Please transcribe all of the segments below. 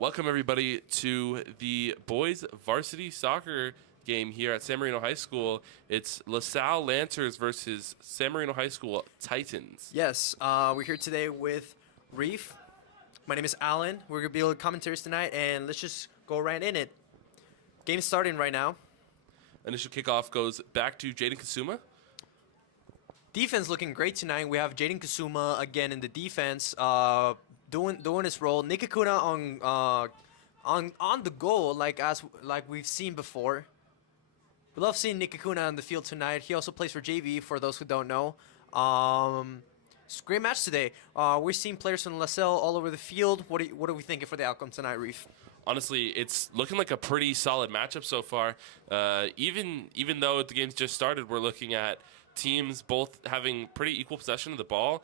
Welcome everybody to the boys varsity soccer game here at San Marino High School. It's Salle Lancers versus San Marino High School Titans. Yes, we're here today with Reef. My name is Alan. We're going to be able to commentators tonight, and let's just go right in it. Game's starting right now. Initial kickoff goes back to Jaden Kasuma. Defense looking great tonight. We have Jaden Kasuma again in the defense, doing his role. Nikakuna on the goal, like we've seen before. We love seeing Nikakuna on the field tonight. He also plays for JV, for those who don't know. It's a great match today. We're seeing players from LaSalle all over the field. What are we thinking for the outcome tonight, Reef? Honestly, it's looking like a pretty solid matchup so far. Even though the game's just started, we're looking at teams both having pretty equal possession of the ball,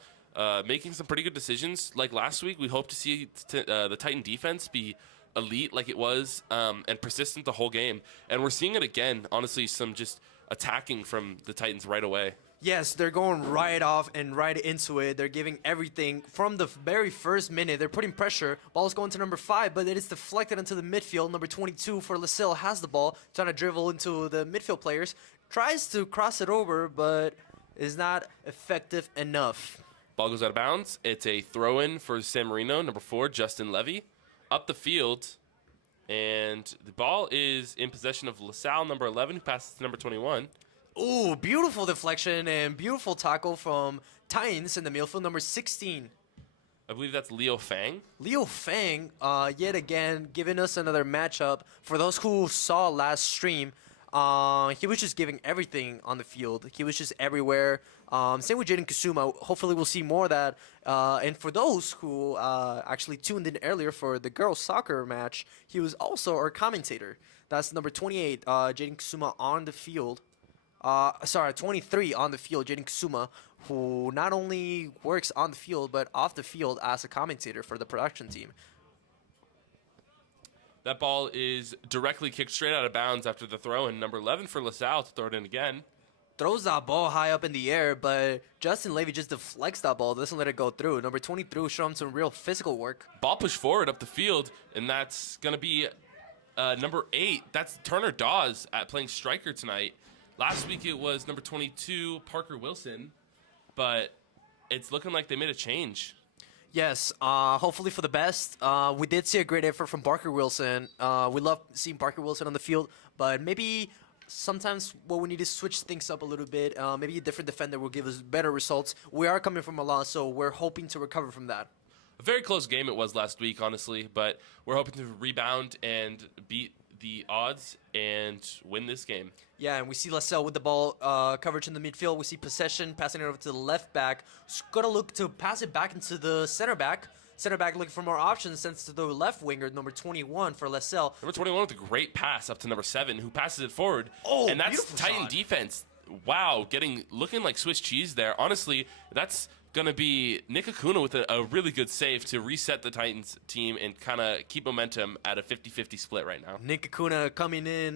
making some pretty good decisions. Like last week, we hope to see the Titan defense be elite like it was and persistent the whole game. And we're seeing it again, honestly, some just attacking from the Titans right away. Yes, they're going right off and right into it. They're giving everything from the very first minute. They're putting pressure. Ball's going to number 5, but it is deflected into the midfield. Number 22 for LaSalle has the ball, trying to dribble into the midfield players. Tries to cross it over, but is not effective enough. Ball goes out of bounds. It's a throw-in for San Marino, number 4, Justin Levy. Up the field, and the ball is in possession of LaSalle, number 11, who passes to number 21. Ooh, beautiful deflection and beautiful tackle from Titans in the midfield, number 16. I believe that's Leo Fang. Leo Fang, yet again, giving us another matchup. For those who saw last stream, he was just giving everything on the field. He was just everywhere. Same with Jaden Kasuma. Hopefully we'll see more of that. And for those who actually tuned in earlier for the girls' soccer match, he was also our commentator. That's number 28, Jaden Kasuma on the field. 23 on the field, Jaden Kasuma, who not only works on the field, but off the field as a commentator for the production team. That ball is directly kicked straight out of bounds after the throw-in. Number 11 for LaSalle to throw it in again. Throws that ball high up in the air, but Justin Levy just deflects that ball, doesn't let it go through. Number 23 showing some real physical work. Ball pushed forward up the field, and that's going to be number 8. That's Turner Dawes playing striker tonight. Last week it was number 22, Parker Wilson, but it's looking like they made a change. Yes, hopefully for the best. We did see a great effort from Parker Wilson. We love seeing Parker Wilson on the field, but maybe sometimes what we need is switch things up a little bit. Maybe a different defender will give us better results. We are coming from a loss, so we're hoping to recover from that. A very close game it was last week, honestly, but we're hoping to rebound and beat the odds and win this game. Yeah, and we see LaSalle with the ball coverage in the midfield. We see possession, passing it over to the left back. He's going to look to pass it back into the center back. Center back looking for more options, sends to the left winger, number 21 for LaSalle. Number 21 with a great pass up to number 7, who passes it forward. Oh, and that's beautiful Titan shot. Defense. Wow, looking like Swiss cheese there. Honestly, that's going to be Nikakuna with a really good save to reset the Titans team and kind of keep momentum at a 50-50 split right now. Nikakuna coming in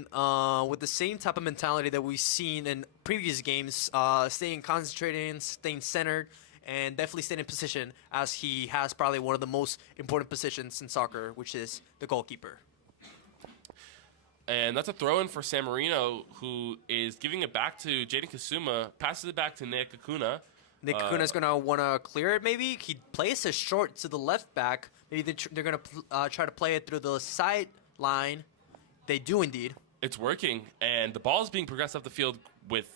with the same type of mentality that we've seen in previous games, staying concentrated, staying centered, and definitely staying in position, as he has probably one of the most important positions in soccer, which is the goalkeeper. And that's a throw-in for San Marino, who is giving it back to Jaden Kasuma, passes it back to Nikakuna. Nikakuna's going to want to clear it, maybe. He plays it short to the left back. Maybe they're going to try to play it through the sideline. They do indeed. It's working, and the ball is being progressed up the field with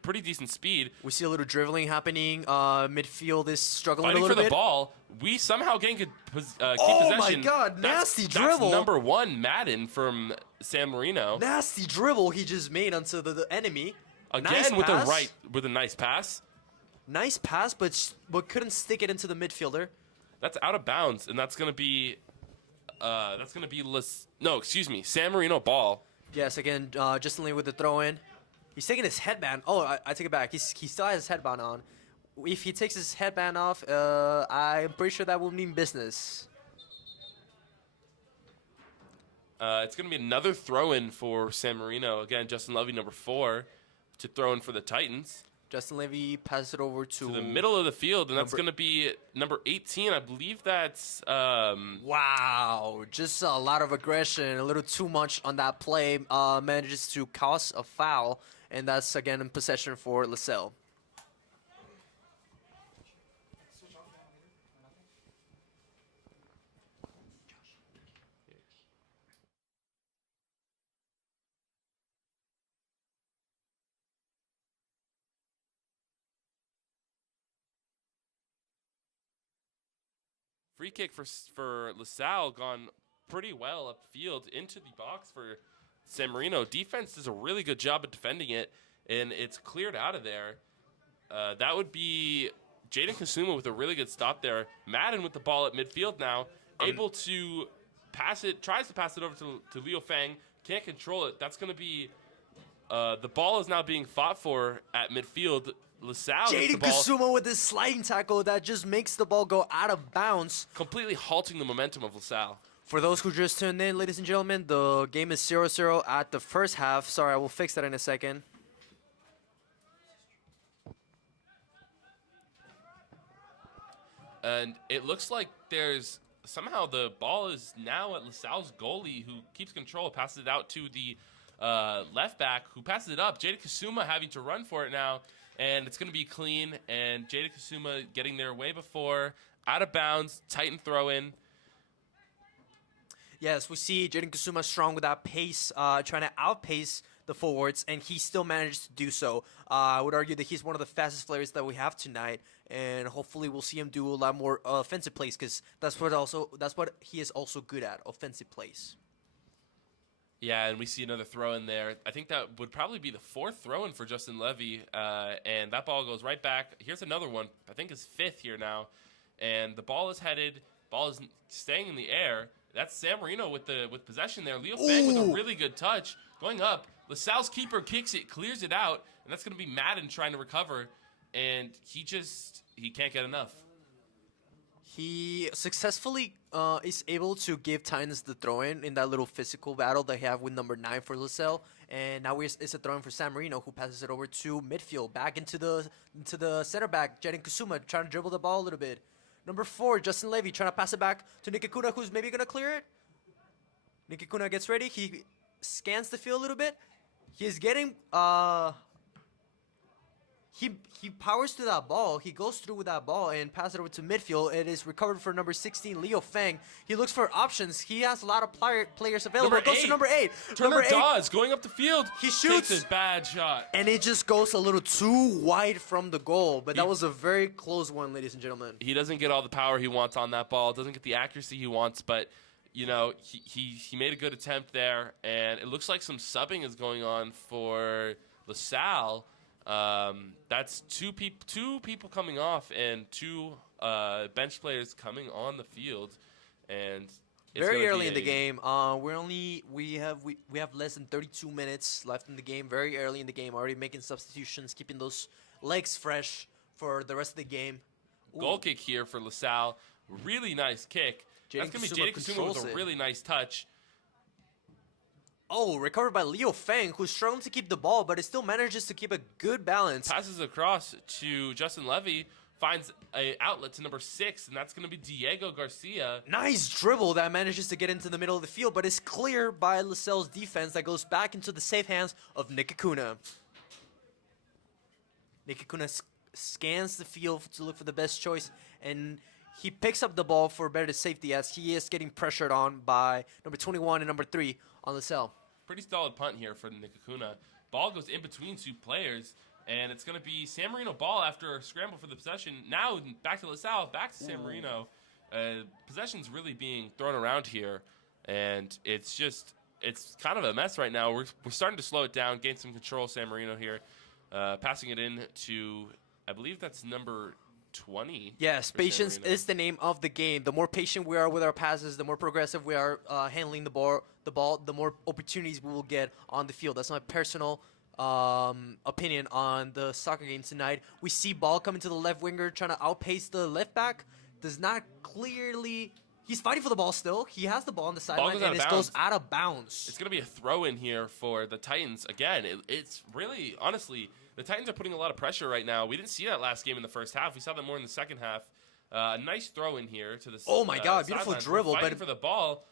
pretty decent speed. We see a little dribbling happening. Midfield is struggling Fighting a little for the bit. ball. We somehow keep possession. Oh my God, nasty dribble. That's number 1, Madden from San Marino. Nasty dribble he just made onto the enemy. Again Nice with pass. with a nice pass. Nice pass, but couldn't stick it into the midfielder. That's out of bounds, and that's gonna be San Marino ball. Yes, again, Justin Lee with the throw-in. He's taking his headband. Oh, I take it back. He still has his headband on. If he takes his headband off, I'm pretty sure that will mean business. It's gonna be another throw-in for San Marino. Again, Justin Levy, number 4, to throw in for the Titans. Justin Levy passes it over to the middle of the field, and that's Number- going to be number 18. I believe that's Wow, just a lot of aggression, a little too much on that play. Manages to cause a foul, and that's again in possession for LaSalle. free kick for LaSalle gone pretty well upfield into the box for San Marino. Defense does a really good job of defending it, and it's cleared out of there. That would be Jaden Kasuma with a really good stop there. Madden with the ball at midfield now, able to pass it, tries to pass it over to Leo Fang, can't control it. That's going to be, the ball is now being fought for at midfield. LaSalle gets the Jaden ball, Kasuma with this sliding tackle that just makes the ball go out of bounds. completely halting the momentum of LaSalle. For those who just tuned in, ladies and gentlemen, the game is 0-0 at the first half. Sorry, I will fix that in a second. And it looks like there's somehow the ball is now at LaSalle's goalie, who keeps control, passes it out to the left back, who passes it up. Jaden Kasuma having to run for it now, and it's going to be clean. And Jaden Kasuma getting there way before, out of bounds, Titan throw in. Yes, we see Jaden Kasuma strong with that pace, trying to outpace the forwards, and he still managed to do so. I would argue that he's one of the fastest players that we have tonight, and hopefully we'll see him do a lot more offensive plays, because that's what he is also good at, offensive plays. Yeah, and we see another throw in there. I think that would probably be the fourth throw in for Justin Levy, and that ball goes right back. Here's another one. I think his fifth here now, and the ball is headed. Ball is staying in the air. That's San Marino with possession there. Leo Fang with a really good touch going up. LaSalle's keeper kicks it, clears it out, and that's going to be Madden trying to recover, and he can't get enough. He successfully is able to give Titans the throw-in that little physical battle they have with number 9 for LaSalle. And now it's a throw-in for San Marino, who passes it over to midfield, back into the center back, Jaden Kasuma, trying to dribble the ball a little bit. Number 4, Justin Levy, trying to pass it back to Nikikuna, who's maybe going to clear it. Nikikuna gets ready. He scans the field a little bit. He is getting... He powers through that ball. He goes through with that ball and passes it over to midfield. It is recovered for number 16, Leo Fang. He looks for options. He has a lot of players available. Number It goes 8. to number 8. Turner Number 8. Dawes going up the field. He shoots. Takes a bad shot. And it just goes a little too wide from the goal. But that was a very close one, ladies and gentlemen. He doesn't get all the power he wants on that ball. Doesn't get the accuracy he wants, but you know he made a good attempt there, and it looks like some subbing is going on for LaSalle. That's two people coming off and 2 bench players coming on the field, and it's Very gonna early be in the game. We have less than 32 minutes left in the game. Very early in the game, already making substitutions, keeping those legs fresh for the rest of the game. Goal kick here for LaSalle. Really nice kick. That's gonna be Jaden Kasuma with a really nice touch. Oh, recovered by Leo Fang, who's struggling to keep the ball, but it still manages to keep a good balance. Passes across to Justin Levy, finds an outlet to number 6, and that's going to be Diego Garcia. Nice dribble that manages to get into the middle of the field, but it's clear by LaSalle's defense that goes back into the safe hands of Nikikuna. Nikikuna scans the field to look for the best choice, and he picks up the ball for better safety as he is getting pressured on by number 21 and number 3 on LaSalle. Pretty solid punt here for Nikikuna. Ball goes in between 2 players, and it's going to be San Marino ball after a scramble for the possession. Now back to LaSalle, back to San Marino. Possession's really being thrown around here, and it's kind of a mess right now. We're starting to slow it down, gain some control. San Marino here, passing it in to, I believe that's number 20. Yes, patience is the name of the game. The more patient we are with our passes, the more progressive we are handling the ball, the more opportunities we will get on the field. That's my personal opinion on the soccer game tonight. We see ball coming to the left winger, trying to outpace the left back. Does not clearly... He's fighting for the ball still. He has the ball on the sideline, and it goes out of bounds. It's going to be a throw in here for the Titans. Again, it's really, honestly, The Titans are putting a lot of pressure right now. We didn't see that last game in the first half. We saw that more in the second half. Nice throw in here to the Oh my God, beautiful sidelines. dribble, Fighting but for the ball,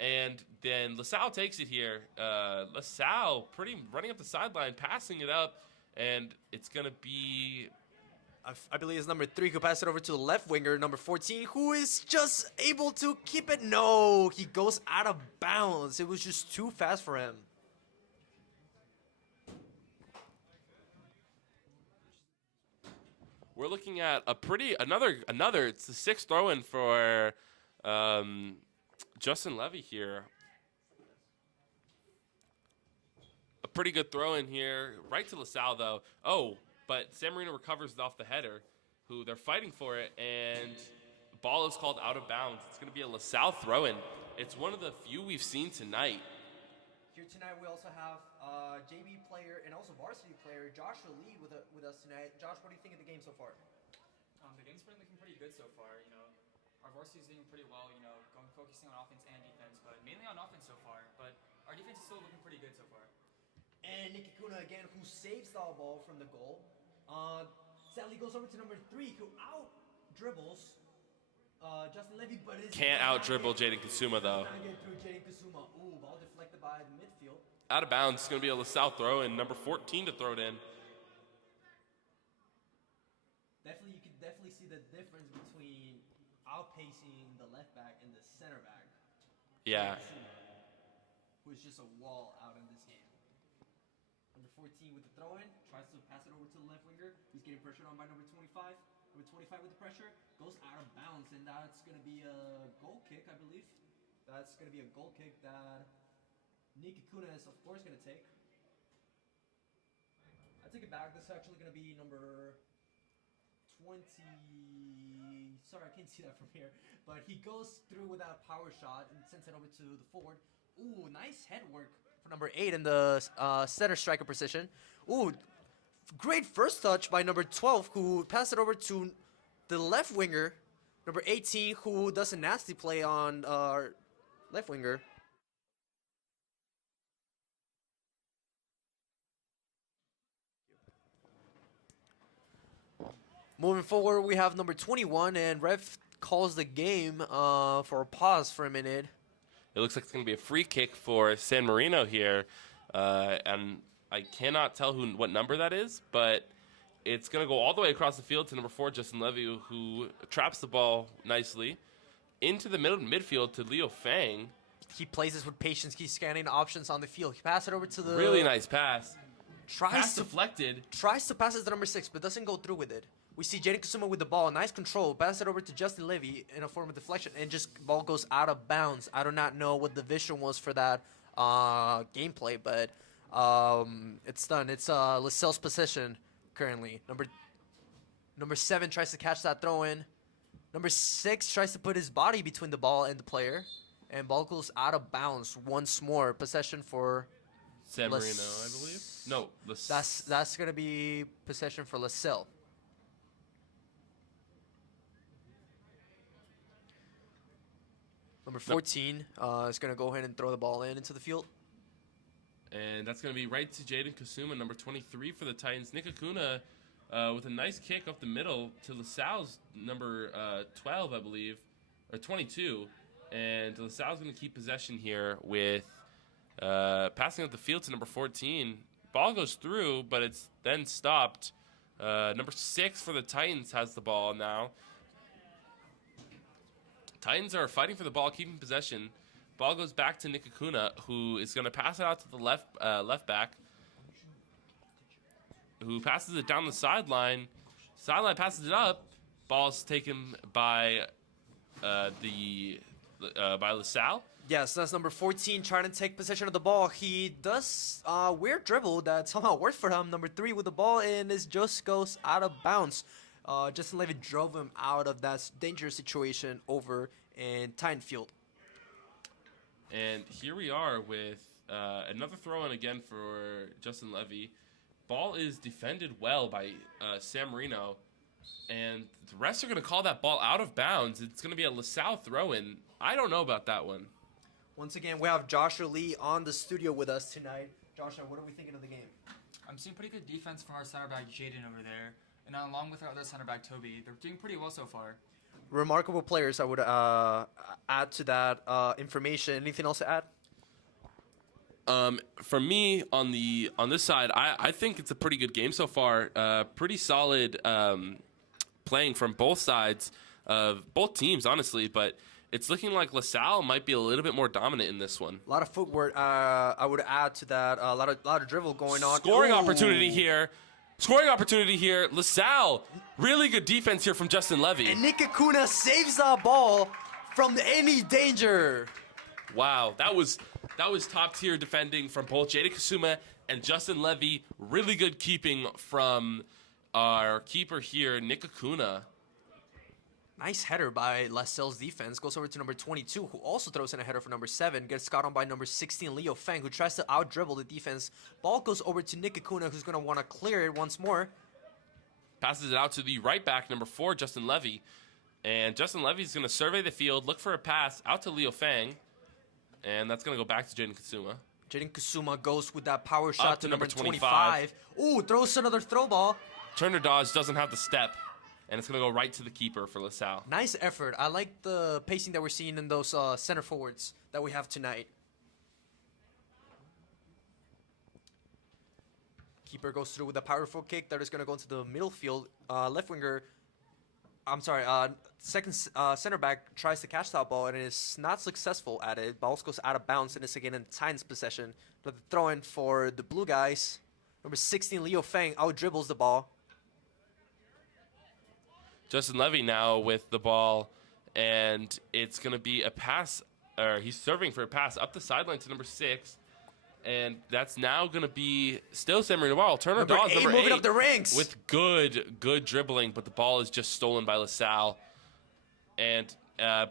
and then LaSalle takes it here. LaSalle running up the sideline, passing it up, and it's gonna be. I believe it's number 3 who passed it over to the left winger, number 14, who is just able to keep it. No, he goes out of bounds. It was just too fast for him. We're looking at another. It's the 6th throw-in for Justin Levy here. A pretty good throw-in here, right to LaSalle though. Oh, but San Marino recovers it off the header, who they're fighting for it, and ball is called out of bounds. It's going to be a LaSalle throw-in. It's one of the few we've seen tonight. Here tonight we also have JV player and also varsity player Joshua Lee with us tonight. Josh, what do you think of the game so far? The game's been looking pretty good so far. You know, our varsity is doing pretty well. You know, focusing on offense and defense, but mainly on offense so far. But our defense is still looking pretty good so far. And Nikikuna again, who saves the ball from the goal. Sadly goes over to number 3, who out dribbles Justin Levy, but can't out dribble Jaden Kasuma though. Not get through Jaden Kasuma. Ooh, ball deflected by the midfield. Out of bounds. It's going to be a LaSalle throw, and number 14 to throw it in. Definitely, you can definitely see the difference between outpacing the left back and the center back. Yeah. Who is just a wall out in this game. Number 14 with the throw-in, tries to pass it over to the left winger. He's getting pressured on by number 25. Number 25 with the pressure, goes out of bounds, and that's going to be a goal kick, I believe. That's going to be a goal kick that Nikikuna is, of course, going to take. I take it back. This is actually going to be number 20. Sorry, I can't see that from here. But he goes through with that power shot and sends it over to the forward. Ooh, nice head work for number 8 in the center striker position. Ooh, great first touch by number 12, who passed it over to the left winger, number 18, who does a nasty play on our left winger. Moving forward, we have number 21, and ref calls the game for a pause for a minute. It looks like it's going to be a free kick for San Marino here, and I cannot tell what number that is, but it's going to go all the way across the field to number 4, Justin Levy, who traps the ball nicely into the midfield to Leo Fang. He plays this with patience. He's scanning options on the field. He passes it over to the... Really nice pass. Tries to deflected. Tries to pass it to number 6, but doesn't go through with it. We see Jaden Kasuma with the ball. Nice control. Pass it over to Justin Levy in a form of deflection, and just ball goes out of bounds. I do not know what the vision was for that gameplay, but it's done. It's LaSalle's possession currently. Number 7 tries to catch that throw in. Number 6 tries to put his body between the ball and the player, and ball goes out of bounds once more. Possession for San Marino, I believe. No, that's gonna be possession for LaSalle. Number 14 is going to go ahead and throw the ball into the field. And that's going to be right to Jaden Kasuma, number 23 for the Titans. Nikikuna with a nice kick up the middle to LaSalle's number 12, I believe, or 22. And LaSalle's going to keep possession here with passing up the field to number 14. Ball goes through, but it's then stopped. Number 6 for the Titans has the ball now. Titans are fighting for the ball, keeping possession. Ball goes back to Nikikuna, who is going to pass it out to the left back, who passes it down the sideline. Sideline passes it up. Ball's taken by by LaSalle. Yes, that's number 14 trying to take possession of the ball. He does weird dribble that somehow worked for him. Number 3 with the ball, and it just goes out of bounds. Justin Levy drove him out of that dangerous situation over in Titan Field. And here we are with another throw-in again for Justin Levy. Ball is defended well by San Marino, and the refs are going to call that ball out of bounds. It's going to be a LaSalle throw-in. I don't know about that one. Once again, we have Joshua Lee on the studio with us tonight. Joshua, what are we thinking of the game? I'm seeing pretty good defense from our center back Jaden over there, and along with our other center back Toby. They're doing pretty well so far. Remarkable players, I would add to that information. Anything else to add? For me, on this side, I think it's a pretty good game so far. Pretty solid playing from both sides of both teams, honestly. But it's looking like LaSalle might be a little bit more dominant in this one. A lot of footwork. I would add to that. A lot of dribble going on. Scoring opportunity here. Scoring opportunity here. LaSalle, really good defense here from Justin Levy. And Nikakuna saves that ball from any danger. Wow, that was top tier defending from both Jada Kasuma and Justin Levy. Really good keeping from our keeper here, Nikakuna. Nice header by LaSalle's defense. Goes over to number 22, who also throws in a header for number 7. Gets caught on by number 16, Leo Feng, who tries to out-dribble the defense. Ball goes over to Nikakuna, who's going to want to clear it once more. Passes it out to the right back, number 4, Justin Levy. And Justin Levy's going to survey the field, look for a pass out to Leo Feng. And that's going to go back to Jaden Kasuma. Jaden Kasuma goes with that power shot Up to number 25. Ooh, throws another throw ball. Turner Dodge doesn't have the step. And it's going to go right to the keeper for LaSalle. Nice effort. I like the pacing that we're seeing in those center forwards that we have tonight. Keeper goes through with a powerful kick that is going to go into the middle field. Left winger, second center back tries to catch that ball and is not successful at it. Ball goes out of bounds and it's again in Titans possession. The throw in for the blue guys. Number 16, Leo Feng, out dribbles the ball. Justin Levy now with the ball, and it's going to be a pass, or he's serving for a pass up the sideline to number 6, and that's now going to be still San Marino ball. Turner Dawes, number 8, moving up the ranks with good dribbling, but the ball is just stolen by LaSalle, and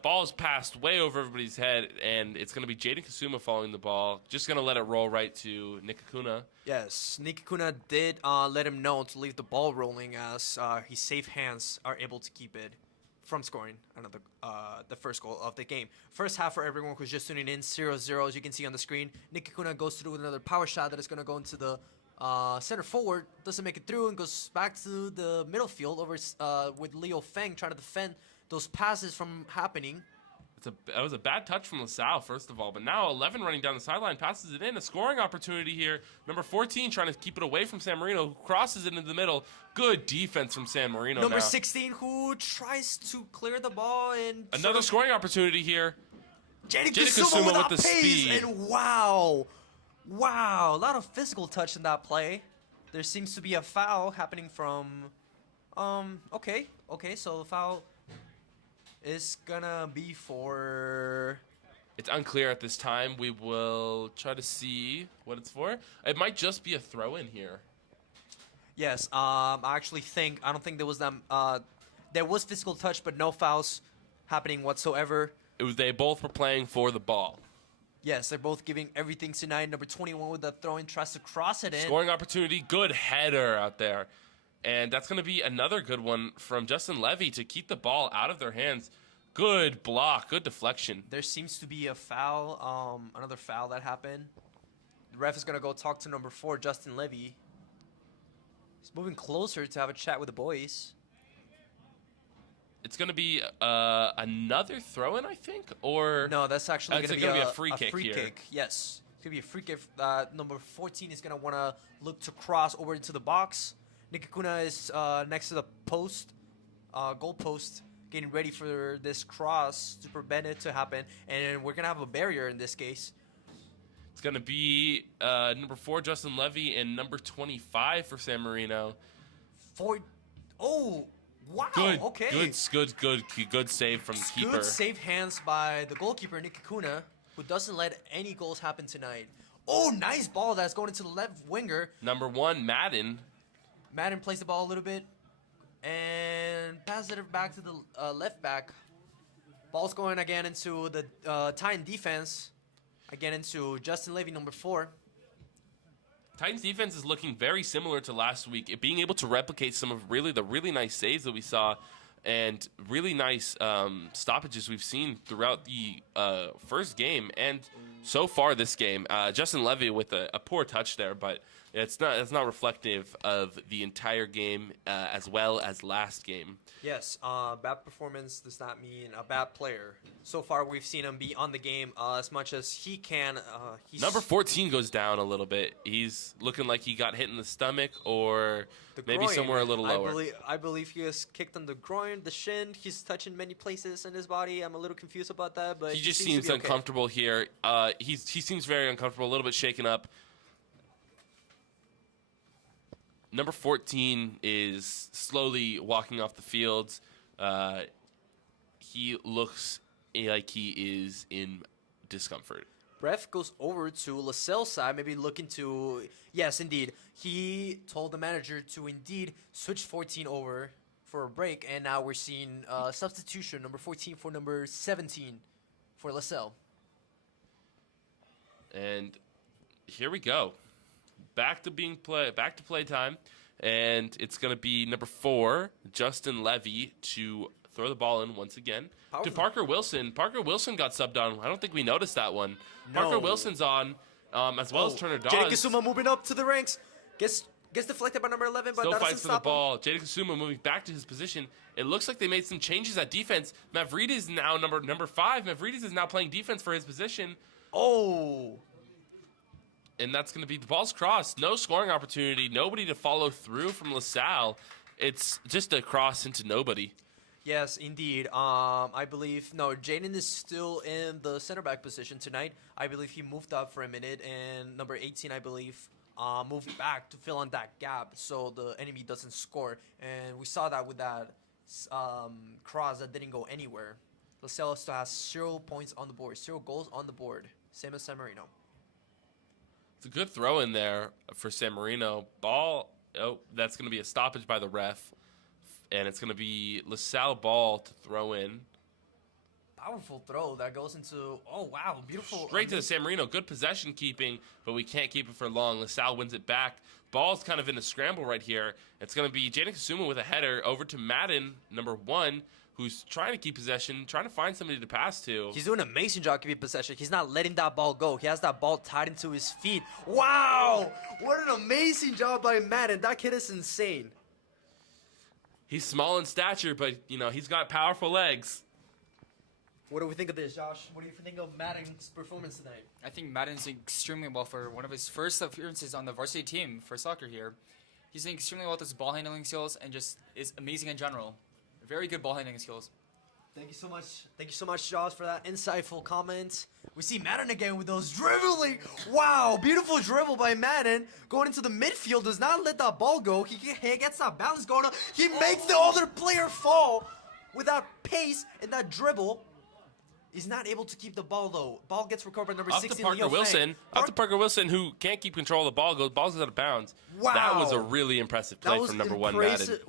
ball is passed way over everybody's head, and it's going to be Jaden Kasuma following the ball. Just going to let it roll right to Nikakuna. Yes, Nikakuna did let him know to leave the ball rolling as his safe hands are able to keep it from scoring another the first goal of the game. First half for everyone who's just tuning in, 0-0 as you can see on the screen. Nikakuna goes through with another power shot that is going to go into the center forward. Doesn't make it through and goes back to the middle field over with Leo Feng trying to defend those passes from happening. That was a bad touch from LaSalle, first of all. But now 11 running down the sideline, passes it in. A scoring opportunity here. Number 14 trying to keep it away from San Marino, who crosses it into the middle. Good defense from San Marino Number now. 16 who tries to clear the ball. And another scoring opportunity here. Jaden Kasuma Kasuma with the pace, speed. and wow, a lot of physical touch in that play. There seems to be a foul happening from, okay, so the foul is gonna be for... It's unclear at this time. We will try to see what it's for. It might just be a throw-in here. Yes, I don't think there was that, there was physical touch, but no fouls happening whatsoever. They both were playing for the ball. Yes, they're both giving everything tonight. Number 21 with the throw-in tries to cross it in. Scoring opportunity, good header out there. And that's going to be another good one from Justin Levy to keep the ball out of their hands. Good block, good deflection. There seems to be a foul, another foul that happened. The ref is going to go talk to number 4, Justin Levy. He's moving closer to have a chat with the boys. It's going to be another throw-in, I think? Or no, that's actually going to be a free kick here. Yes, it's going to be a free kick. Number 14 is going to want to look to cross over into the box. Nikakuna is next to the post, goal post, getting ready for this cross to prevent it to happen. And we're going to have a barrier in this case. It's going to be number 4, Justin Levy, and number 25 for San Marino. Oh, wow, good, okay. Good save from the keeper. Good safe hands by the goalkeeper, Nikakuna, who doesn't let any goals happen tonight. Oh, nice ball that's going into the left winger. Number 1, Madden. Madden plays the ball a little bit and passes it back to the left back. Ball's going again into the Titan defense. Again into Justin Levy, number 4. Titans defense is looking very similar to last week. It being able to replicate some of the really nice saves that we saw and really nice stoppages we've seen throughout the first game and so far this game. Justin Levy with a poor touch there, but It's not reflective of the entire game as well as last game. Yes, bad performance does not mean a bad player. So far, we've seen him be on the game as much as he can. He's Number 14 goes down a little bit. He's looking like he got hit in the stomach or the maybe groin. somewhere a little lower. I believe he was kicked on the groin, the shin. He's touching many places in his body. I'm a little confused about that, but He just seems seems to be okay. uncomfortable here. He seems very uncomfortable, a little bit shaken up. Number 14 is slowly walking off the field. He looks like he is in discomfort. Ref goes over to Lascelles' side, maybe looking to... Yes, indeed. He told the manager to indeed switch 14 over for a break, and now we're seeing substitution, number 14 for number 17 for Lascelles. And here we go. Back to play time, and it's going to be number 4, Justin Levy, to throw the ball in once again. Powerful. To Parker Wilson. Parker Wilson got subbed on. I don't think we noticed that one. No. Parker Wilson's on, as well as Turner Dawes. Jaden Kasuma moving up to the ranks. Gets deflected by number 11, but Still that doesn't fights for the stop him. ball. Jaden Kasuma moving back to his position. It looks like they made some changes at defense. Mavrides is now number 5. Mavrides is now playing defense for his position. Oh. And that's going to be the ball's crossed. No scoring opportunity. Nobody to follow through from LaSalle. It's just a cross into nobody. Yes, indeed. I believe Jaden is still in the center back position tonight. I believe he moved up for a minute, and number 18, I believe, moved back to fill in that gap so the enemy doesn't score. And we saw that with that cross that didn't go anywhere. LaSalle still has 0 points on the board, 0 goals on the board, same as San Marino. It's a good throw in there for San Marino. Ball, that's going to be a stoppage by the ref. And it's going to be LaSalle ball to throw in. Powerful throw that goes into, oh, wow, beautiful. Straight to the San Marino. Good possession keeping, but we can't keep it for long. LaSalle wins it back. Ball's kind of in a scramble right here. It's going to be Jaden Kasuma with a header over to Madden, number 1, who's trying to keep possession, trying to find somebody to pass to. He's doing an amazing job keeping possession. He's not letting that ball go. He has that ball tied into his feet. Wow! What an amazing job by Madden. That kid is insane. He's small in stature, but, he's got powerful legs. What do we think of this, Josh? What do you think of Madden's performance tonight? I think Madden's doing extremely well for one of his first appearances on the varsity team for soccer here. He's doing extremely well with his ball handling skills and just is amazing in general. Very good ball handling skills. Thank you so much. Thank you so much, Josh, for that insightful comment. We see Madden again with those dribbling. Wow, beautiful dribble by Madden. Going into the midfield, does not let that ball go. He gets that balance going on. He makes the other player fall with that pace and that dribble. He's not able to keep the ball, though. Ball gets recovered by number 16, Up to Parker Wilson. Up to Parker Wilson, who can't keep control of the ball. Ball's out of bounds. Wow. That was a really impressive play from number 1 Madden.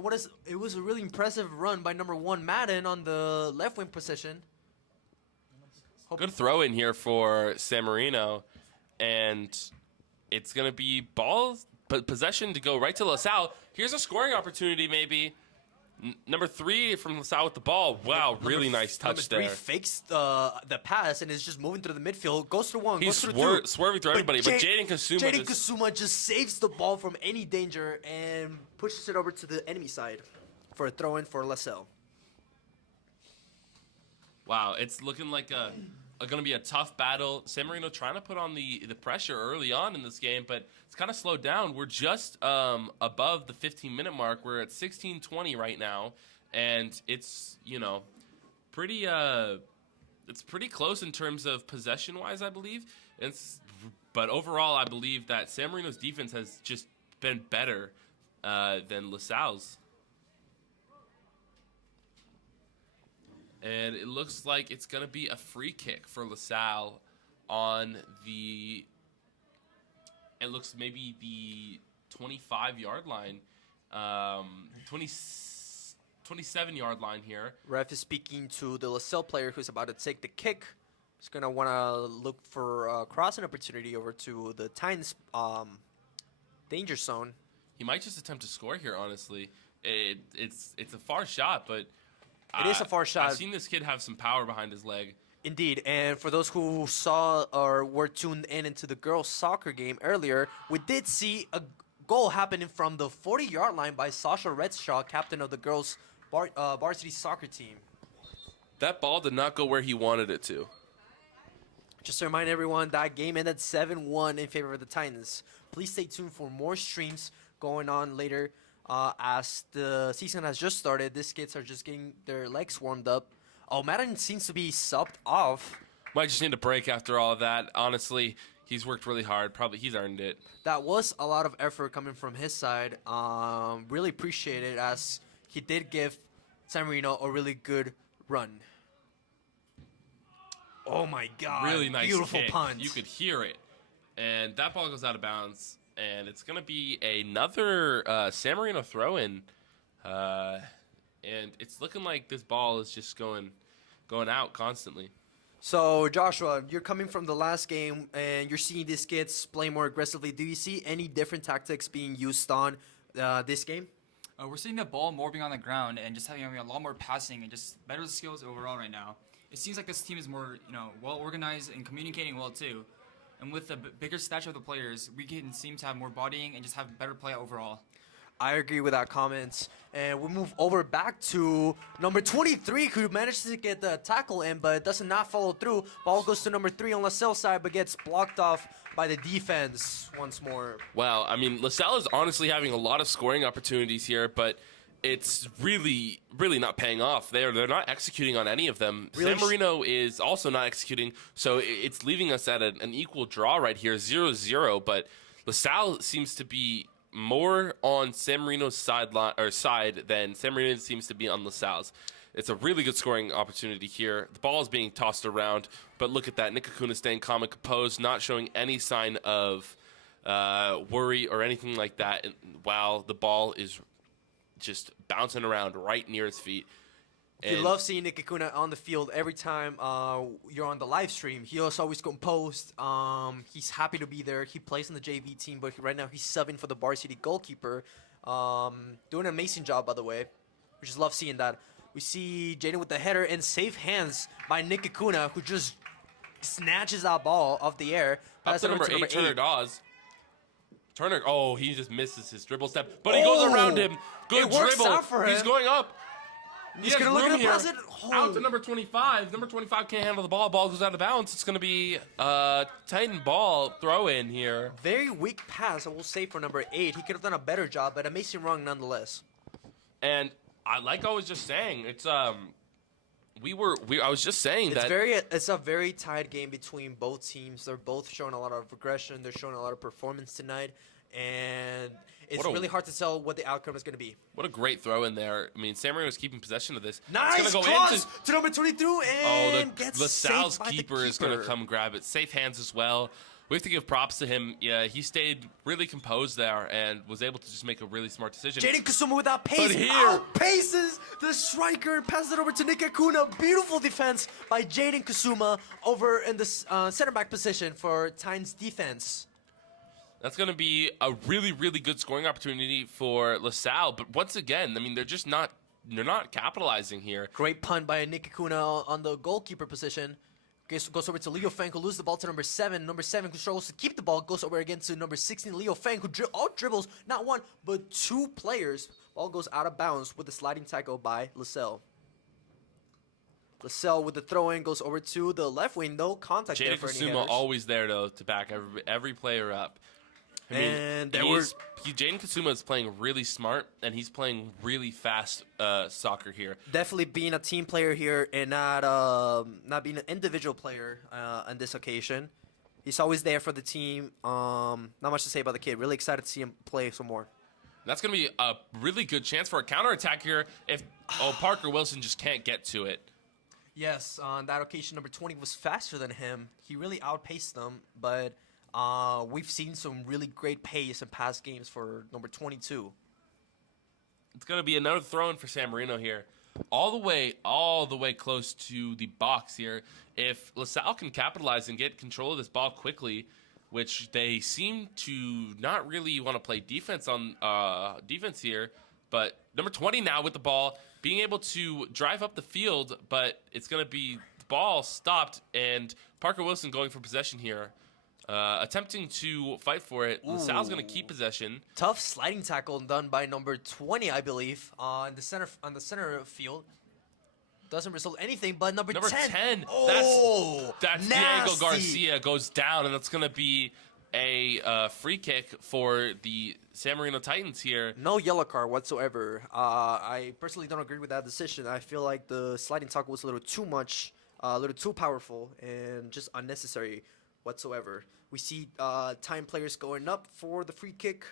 It was a really impressive run by number 1 Madden on the left wing position. Good throw in here for San Marino. And it's going to be possession to go right to LaSalle. Here's a scoring opportunity, maybe. Number 3 from LaSalle with the ball. Wow, really nice touch there. Number 3 fakes the pass and is just moving through the midfield. Goes through 1, He's goes through 2. swerving through everybody, but Jaden Kasuma just saves the ball from any danger and pushes it over to the enemy side for a throw-in for LaSalle. Wow, it's looking like going to be a tough battle. San Marino trying to put on the pressure early on in this game, but it's kind of slowed down. We're just above the 15-minute mark. We're at 16:20 right now, and it's pretty it's pretty close in terms of possession-wise, I believe. But overall, I believe that San Marino's defense has just been better than LaSalle's. And it looks like it's going to be a free kick for LaSalle on the, it looks maybe the 25-yard line, 27-yard line here. Ref is speaking to the LaSalle player who's about to take the kick. He's going to want to look for a crossing opportunity over to the Titans danger zone. He might just attempt to score here, honestly. It's a far shot, but... It is a far shot. I've seen this kid have some power behind his leg. Indeed, and for those who saw or were tuned in into the girls' soccer game earlier, we did see a goal happening from the 40-yard line by Sasha Redshaw, captain of the girls' varsity soccer team. That ball did not go where he wanted it to. Just to remind everyone, that game ended 7-1 in favor of the Titans. Please stay tuned for more streams going on later as the season has just started. These kids are just getting their legs warmed up. Oh, Madden seems to be subbed off. Might just need a break after all of that. Honestly, he's worked really hard. Probably he's earned it. That was a lot of effort coming from his side. Really appreciate it as he did give San Marino a really good run. Oh my God! Really nice Beautiful kick. punt. You could hear it, and that ball goes out of bounds, and it's gonna be another San Marino throw-in, and it's looking like this ball is just going out constantly. So Joshua, you're coming from the last game, and you're seeing these kids play more aggressively. Do you see any different tactics being used on this game? We're seeing the ball more being on the ground and just having a lot more passing and just better skills overall right now. It seems like this team is more, well organized and communicating well too. And with the bigger stature of the players, we can seem to have more bodying and just have better play overall. I agree with that comment. And we move over back to number 23, who managed to get the tackle in, but does not follow through. Ball goes to number 3 on LaSalle side, but gets blocked off by the defense once more. Wow, I mean, LaSalle is honestly having a lot of scoring opportunities here, but it's really, really not paying off. They're not executing on any of them. Really San Marino is also not executing, so it's leaving us at an equal draw right here, 0-0. But LaSalle seems to be more on San Marino's side than San Marino seems to be on LaSalle's. It's a really good scoring opportunity here. The ball is being tossed around, but look at that. Nick Acuna staying calm and composed, not showing any sign of worry or anything like that. And while the ball is just bouncing around right near his feet. You love seeing Nick Acuna on the field every time you're on the live stream. He is always composed. He's happy to be there. He plays on the JV team, but right now he's subbing for the Varsity goalkeeper. Doing an amazing job, by the way. We just love seeing that. We see Jaden with the header and safe hands by Nick Acuna, who just snatches that ball off the air. Up to number 8, Turner Dawes. Turner, oh, he just misses his dribble step, but he Oh! goes around him. Good It works dribble. out for him. He's going up. He's going to look at the pass it. Out to number 25. Number 25 can't handle the ball. Ball goes out of bounds. It's going to be a Titan ball throw in here. Very weak pass, I will say, for number 8. He could have done a better job, but amazing run nonetheless. And like I was just saying, it's I was just saying that It's a very tight game between both teams. They're both showing a lot of aggression. They're showing a lot of performance tonight, and it's really hard to tell what the outcome is going to be. what a great throw in there. I mean, San Marino is keeping possession of this. Nice it's gonna go cross into to number 22 and gets LaSalle's saved by keeper the is going to come grab it. Safe hands as well. We have to give props to him. Yeah, he stayed really composed there and was able to just make a really smart decision. Jaden Kusuma without pace. But here- Outpaces the striker and passes it over to Nick Acuna. Beautiful defense by Jaden Kusuma over in the center back position for Tynes defense. That's going to be a really, really good scoring opportunity for LaSalle. But once again, I mean, they're not capitalizing here. Great punt by Nick Acuna on the goalkeeper position. Goes over to Leo Feng, who loses the ball to number 7. Number 7, who struggles to keep the ball, goes over again to number 16, Leo Feng, who dribbles not one, but 2 players. Ball goes out of bounds with the sliding tackle by LaSalle. LaSalle with the throw-in goes over to the left wing. No contact there Jaden for any Kusuma headers. always there, though, to back every player up. I mean, And there Jaden Kusuma is playing really smart, and he's playing really fast soccer here. definitely being a team player here and not being an individual player on this occasion. He's always there for the team. Not much to say about the kid. Really excited to see him play some more. That's going to be a really good chance for a counterattack here if Parker Wilson just can't get to it. Yes, on that occasion, number 20 was faster than him. He really outpaced them, but we've seen some really great pace in past games for number 22. It's going to be another throw-in for San Marino here. All the way close to the box here. If LaSalle can capitalize and get control of this ball quickly, which they seem to not really want to play defense on defense here, but number 20 now with the ball, being able to drive up the field, but it's going to be ball stopped, and Parker Wilson going for possession here. Attempting to fight for it. LaSalle's going to keep possession. Tough sliding tackle done by number 20, I believe, on the center field. Doesn't result anything, but number 10. Oh, that's nasty. Diego Garcia goes down, and that's going to be a free kick for the San Marino Titans here. No yellow card whatsoever. I personally don't agree with that decision. I feel like the sliding tackle was a little too much, a little too powerful, and just unnecessary whatsoever. We see time players going up for the free kick.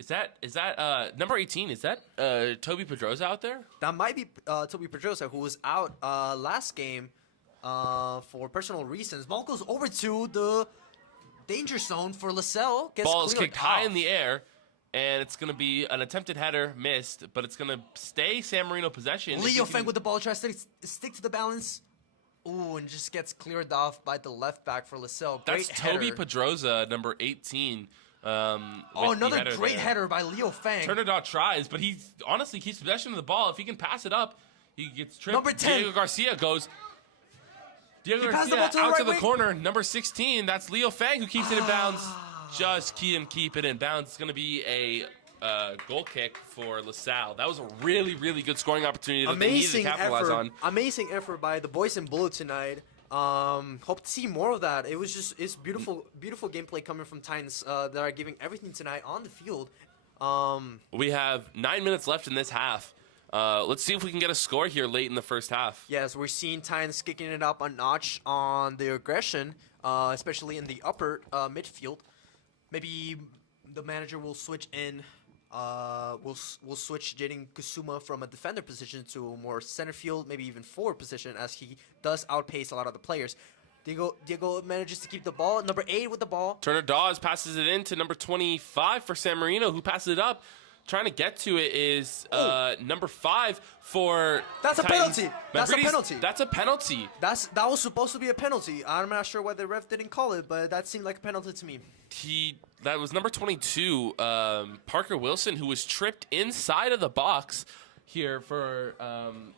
Is that number 18? Is that Toby Pedroza out there? That might be Toby Pedroza, who was out last game for personal reasons. Ball goes over to the danger zone for LaSalle. Ball is kicked high in the air, and it's going to be an attempted header missed, but it's going to stay San Marino possession. Leo Feng with the ball tries to stick to the balance. Ooh, and just gets cleared off by the left back for LaSalle. That's Toby Pedroza, number 18. Another great header by Leo Feng. Trinidad tries, but he honestly keeps possession of the ball. If he can pass it up, he gets tripped. Number 10. Diego Garcia goes. Diego Garcia out to the corner. Number 16, that's Leo Feng who keeps it in bounds. Just keep it in bounds. It's going to be a goal kick for LaSalle. That was a really, really good scoring opportunity that they needed to capitalize on. Amazing effort by the boys in blue tonight. Hope to see more of that. It's beautiful gameplay coming from Titans that are giving everything tonight on the field. We have 9 minutes left in this half. Let's see if we can get a score here late in the first half. Yes, we're seeing Titans kicking it up a notch on the aggression, especially in the upper midfield. Maybe the manager will switch in. We'll switch Jaden Kusuma from a defender position to a more center field, maybe even forward position, as he does outpace a lot of the players. Diego manages to keep the ball. Number 8 with the ball. Turner Dawes passes it in to number 25 for San Marino, who passes it up. Trying to get to it is number 5 for That's Titans. A penalty. That's a penalty. That's a penalty. That was supposed to be a penalty. I'm not sure why the ref didn't call it, but that seemed like a penalty to me. That was number 22, Parker Wilson, who was tripped inside of the box here for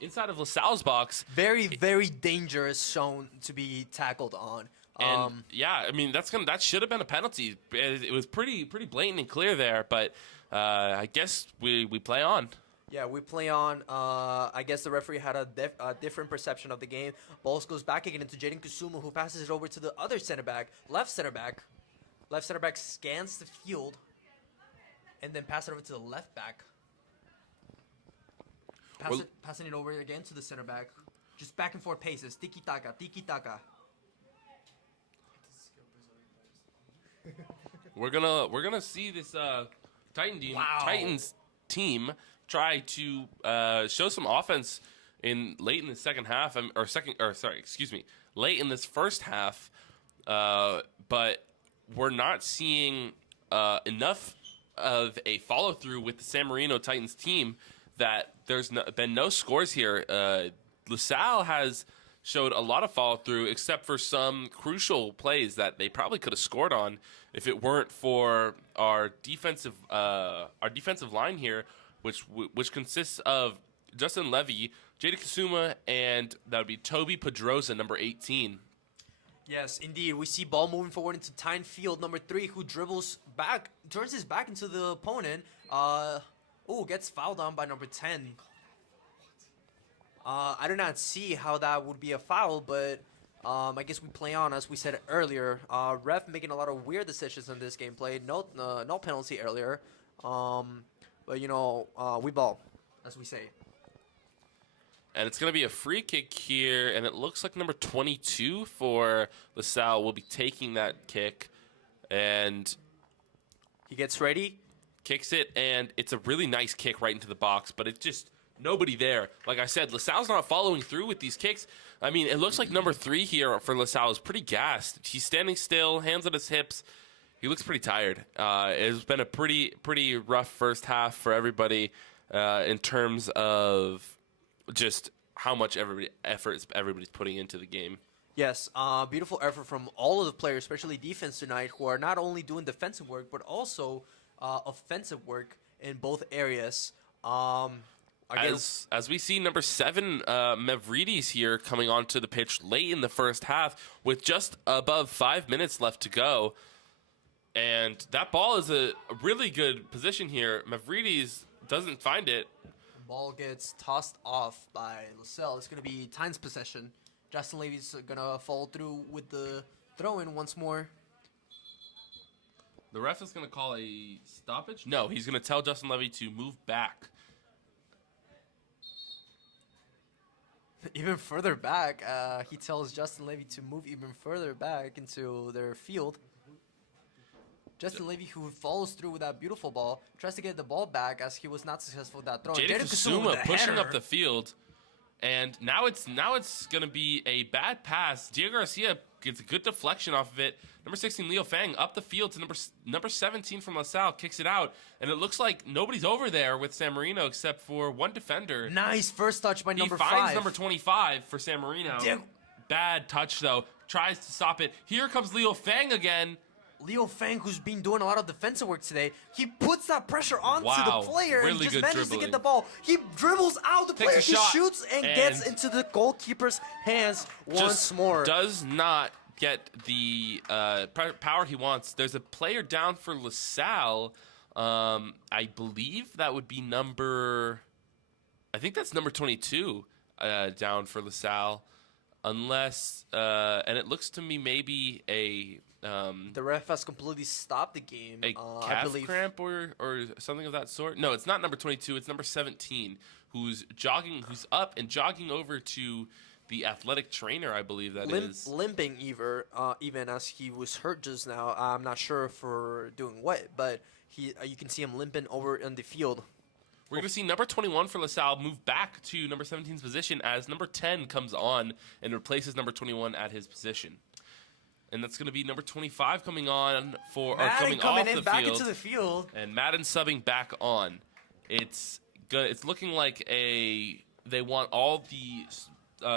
inside of LaSalle's box. Very, very dangerous shown to be tackled on. And yeah, I mean that should have been a penalty. It was pretty blatant and clear there, but I guess we play on. Yeah, we play on. I guess the referee had a different perception of the game. Balls goes back again into Jaden Kusuma, who passes it over to the other center back, left center back. Left center back scans the field and then pass it over to the left back. Passing it over again to the center back. Just back and forth paces. Tiki-taka, tiki-taka. We're gonna see this Titans team try to show some offense late in the second half, late in this first half, but we're not seeing enough of a follow-through with the San Marino Titans team that there's been no scores here. LaSalle has showed a lot of follow-through, except for some crucial plays that they probably could have scored on if it weren't for our defensive line here, which consists of Justin Levy, Jada Kasuma, and that would be Toby Pedroza, number 18. Yes, indeed. We see ball moving forward into Tyne Field, number 3, who dribbles back, turns his back into the opponent. Gets fouled on by number 10. I do not see how that would be a foul, but I guess we play on, as we said earlier. Ref making a lot of weird decisions in this gameplay. No penalty earlier. But, we ball, as we say. And it's going to be a free kick here, and it looks like number 22 for LaSalle will be taking that kick. And he gets ready. Kicks it, and it's a really nice kick right into the box, but it's just nobody there. Like I said, LaSalle's not following through with these kicks. I mean, it looks like number 3 here for LaSalle is pretty gassed. He's standing still, hands on his hips. He looks pretty tired. It's been a pretty rough first half for everybody in terms of just how much everybody's putting into the game. Yes, beautiful effort from all of the players, especially defense tonight, who are not only doing defensive work, but also offensive work in both areas. Again, as we see number 7, Mavridis here coming onto the pitch late in the first half with just above 5 minutes left to go. And that ball is a really good position here. Mavridis doesn't find it. ball gets tossed off by LaSalle. It's going to be Tynes possession. Justin Levy's going to follow through with the throw-in once more. The ref is going to call a stoppage? No, he's going to tell Justin Levy to move back. Even further back, he tells Justin Levy to move even further back into their field. Justin Levy, who follows through with that beautiful ball, tries to get the ball back as he was not successful with that throw. Jaden Kusuma pushing up the field. And now it's going to be a bad pass. Diego Garcia gets a good deflection off of it. Number 16, Leo Fang, up the field to number 17 from LaSalle, kicks it out. And it looks like nobody's over there with San Marino except for one defender. Nice first touch by number 5. He finds number 25 for San Marino. Bad touch, though. Tries to stop it. Here comes Leo Fang again. Leo Fang, who's been doing a lot of defensive work today, he puts that pressure onto the player really and just good manages dribbling. to get the ball. He dribbles out the player, he shot, shoots and gets into the goalkeeper's hands once more. Does not get the power he wants. There's a player down for LaSalle. I believe that would be I think that's number 22 down for LaSalle. Unless, and it looks to me maybe the ref has completely stopped the game. A I calf believe. cramp or something of that sort. No, it's not number 22. It's number 17, who's up and jogging over to the athletic trainer, I believe that is. Limping even as he was hurt just now. I'm not sure for doing what, but you can see him limping over in the field. We're going to see number 21 for LaSalle move back to number 17's position as number 10 comes on and replaces number 21 at his position. And that's going to be number 25 coming on coming off the back field. into the field. And Madden subbing back on. It's good. It's looking like they want all the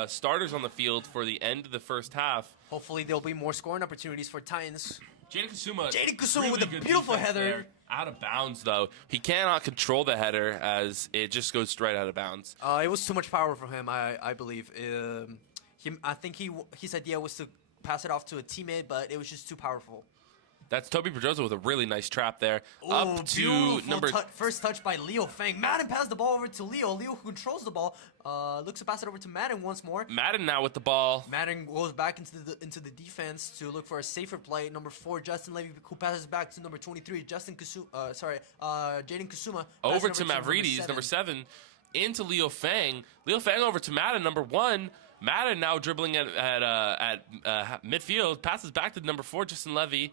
starters on the field for the end of the first half. Hopefully there'll be more scoring opportunities for Titans. Jaden Kusuma Really with a beautiful header. There. Out of bounds, though. He cannot control the header as it just goes straight out of bounds. It was too much power for him, I believe. I think his idea was to pass it off to a teammate, but it was just too powerful. That's Toby Pedroza with a really nice trap there. Ooh, up to number... First touch by Leo Fang. Madden passed the ball over to Leo. Leo, who controls the ball, looks to pass it over to Madden once more. Madden now with the ball. Madden goes back into the defense to look for a safer play. Number 4, Justin Levy, who passes back to number 23, Jaden Kusuma. Over to Mavridis, number 7, into Leo Fang. Leo Fang over to Madden, number 1. Madden now dribbling at midfield, passes back to number 4, Justin Levy.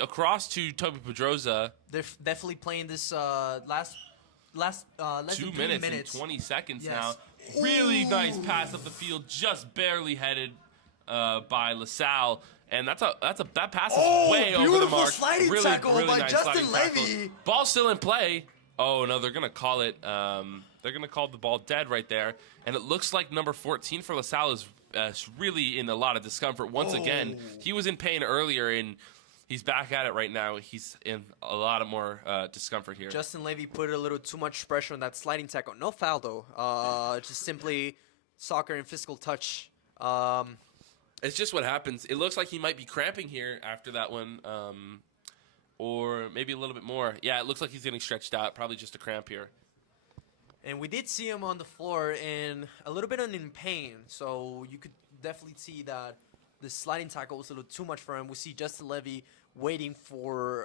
Across to Toby Pedroza. They're definitely playing this less 2 than 3 minutes and 20 seconds now. Really nice pass up the field, just barely headed by LaSalle. And that pass is way over the mark. Sliding tackle by nice Justin sliding Levy. tackle. Ball still in play. Oh no, they're gonna call it. They're gonna call the ball dead right there. And it looks like number 14 for LaSalle is really in a lot of discomfort once again. He was in pain earlier and he's back at it right now. He's in a lot of more discomfort here. Justin Levy put a little too much pressure on that sliding tackle. No foul, though. Just simply soccer and physical touch. It's just what happens. It looks like he might be cramping here after that one, or maybe a little bit more. Yeah, it looks like he's getting stretched out. Probably just a cramp here. And we did see him on the floor and a little bit in pain. So you could definitely see that the sliding tackle was a little too much for him. We see Justin Levy waiting for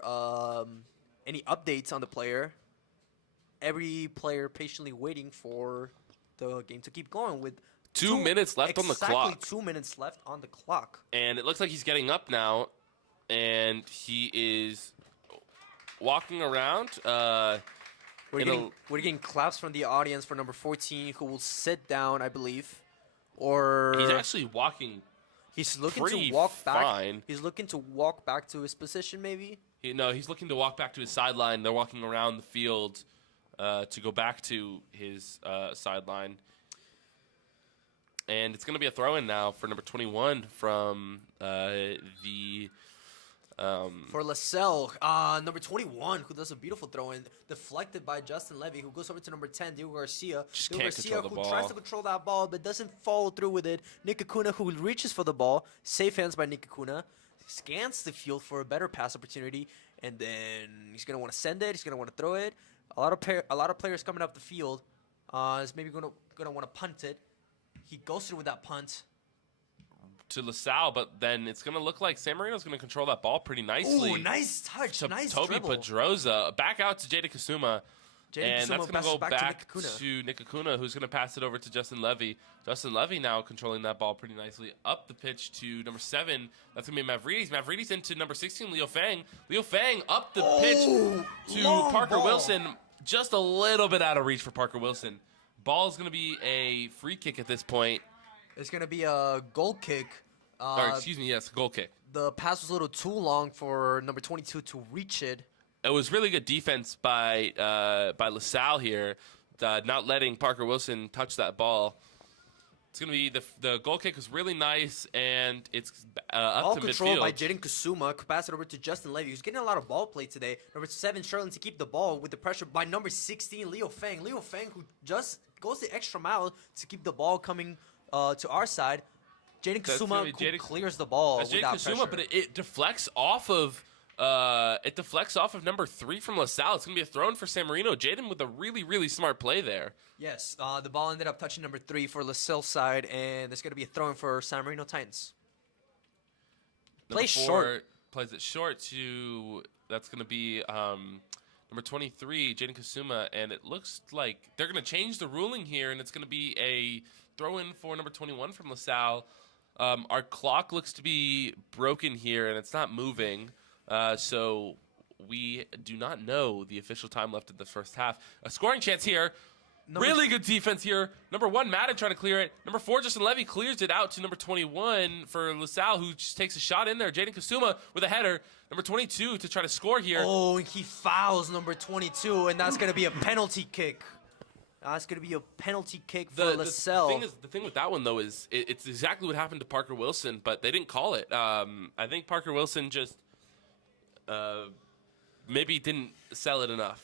any updates on the player. Every player patiently waiting for the game to keep going with 2 minutes left on the clock. Exactly 2 minutes left on the clock. And it looks like he's getting up now, and he is walking around. We're getting claps from the audience for number 14, who will sit down, I believe. Or he's actually walking. He's looking pretty to walk back. fine. He's looking to walk back to his position, maybe. He's looking to walk back to his sideline. They're walking around the field to go back to his sideline. And it's going to be a throw-in now for number 21 from the For LaSalle, number 21, who does a beautiful throw-in, deflected by Justin Levy, who goes over to number 10, Diego Garcia. Just Diego can't Garcia, control the who ball. tries to control that ball, but doesn't follow through with it. Nick Acuna, who reaches for the ball. Safe hands by Nick Acuna. Scans the field for a better pass opportunity, and then he's going to want to send it. He's going to want to throw it. A lot of players coming up the field. Is maybe going to want to punt it. He goes through with that punt. To LaSalle, but then it's going to look like San Marino's going to control that ball pretty nicely. Ooh, nice touch, To nice Toby dribble. Pedroza. Back out to Jada Kasuma. Jaden And Kasuma that's going to passes go back back to Nick Acuna, who's going to pass it over to Justin Levy. Justin Levy now controlling that ball pretty nicely. Up the pitch to number 7. That's going to be Mavridis. Mavridis into number 16, Leo Fang. Leo Fang up the pitch to long Parker ball. Wilson. Just a little bit out of reach for Parker Wilson. Ball is going to be a free kick at this point. It's going to be a goal kick. Or excuse me, yes, goal kick. The pass was a little too long for number 22 to reach it. It was really good defense by LaSalle here, not letting Parker Wilson touch that ball. It's going to be the goal kick was really nice, and it's up Ball to control midfield. by Jaden Kasuma. Could pass it over to Justin Levy, who's getting a lot of ball play today. Number 7 struggling to keep the ball with the pressure by number 16, Leo Fang. Leo Fang, who just goes the extra mile to keep the ball coming to our side. Jaden That's Kasuma gonna be Jaden- clears the ball That's without Jade Kasuma, pressure. but it deflects off of number 3 from LaSalle. It's gonna be a throw in for San Marino. Jaden with a really, really smart play there. Yes, the ball ended up touching number 3 for LaSalle side, and there's going to be a throw-in for San Marino Titans. Number Play 4 short. plays it short to that's gonna be number 23, Jaden Kasuma, and it looks like they're gonna change the ruling here, and it's gonna be a throw in for number 21 from LaSalle. Our clock looks to be broken here, and it's not moving. So we do not know the official time left in the first half. A scoring chance here. Really good defense here. Number 1, Madden trying to clear it. Number 4, Justin Levy clears it out to number 21 for LaSalle, who just takes a shot in there. Jaden Kasuma with a header. Number 22 to try to score here. Oh, and he fouls number 22, and that's going to be a penalty kick. That's going to be a penalty kick for LaSalle. The thing with that one, though, is it's exactly what happened to Parker Wilson, but they didn't call it. I think Parker Wilson just maybe didn't sell it enough.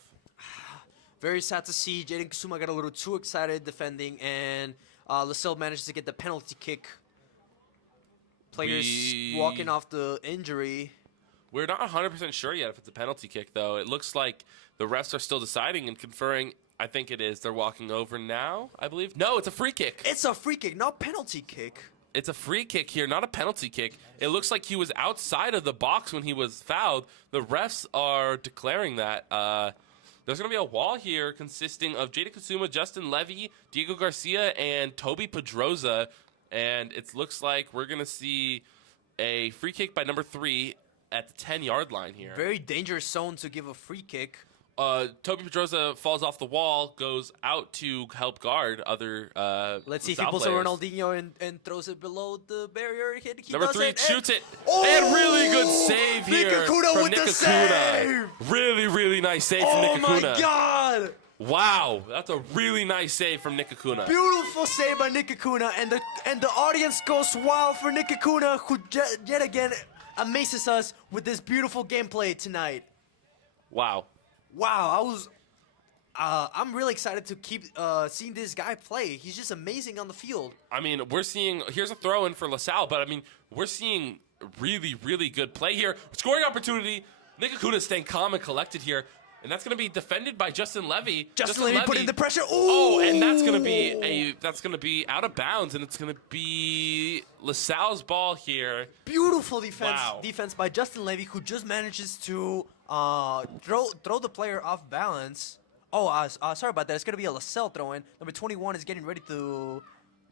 Very sad to see. Jaden Kasuma got a little too excited defending, and LaSalle manages to get the penalty kick. Players walking off the injury. We're not 100% sure yet if it's a penalty kick, though. It looks like the refs are still deciding and conferring. I think it is. They're walking over now, I believe. No, it's a free kick. It's a free kick, not penalty kick. It's a free kick here, not a penalty kick. It looks like he was outside of the box when he was fouled. The refs are declaring that. There's going to be a wall here consisting of Jada Kasuma, Justin Levy, Diego Garcia, and Toby Pedroza. And it looks like we're going to see a free kick by number 3 at the 10-yard line here. Very dangerous zone to give a free kick. Toby Pedroza falls off the wall, goes out to help guard other Let's see if he LaSalle pulls a players. Ronaldinho and throws it below the barrier. He Number does 3 it, shoots and- it. Oh! And really good save Nick here Acuna from with Nick the Acuna. save! Really, really nice save from Oh Nick my Acuna. God! Wow, that's a really nice save from Nick Acuna. Beautiful save by Nick Acuna, and the audience goes wild for Nick Acuna, who yet again amazes us with this beautiful gameplay tonight. Wow. Wow, I'm really excited to keep seeing this guy play. He's just amazing on the field. I mean, we're seeing, here's a throw in for LaSalle, but I mean, we're seeing really, really good play here. Scoring opportunity. Nick Acuna staying calm and collected here. And that's going to be defended by Justin Levy. Justin Levy put in the pressure. Ooh! Oh, and that's going to be out of bounds, and it's going to be LaSalle's ball here. Beautiful defense. Wow. Defense by Justin Levy, who just manages to throw the player off balance. Oh, sorry about that. It's going to be a LaSalle throw-in. Number 21 is getting ready to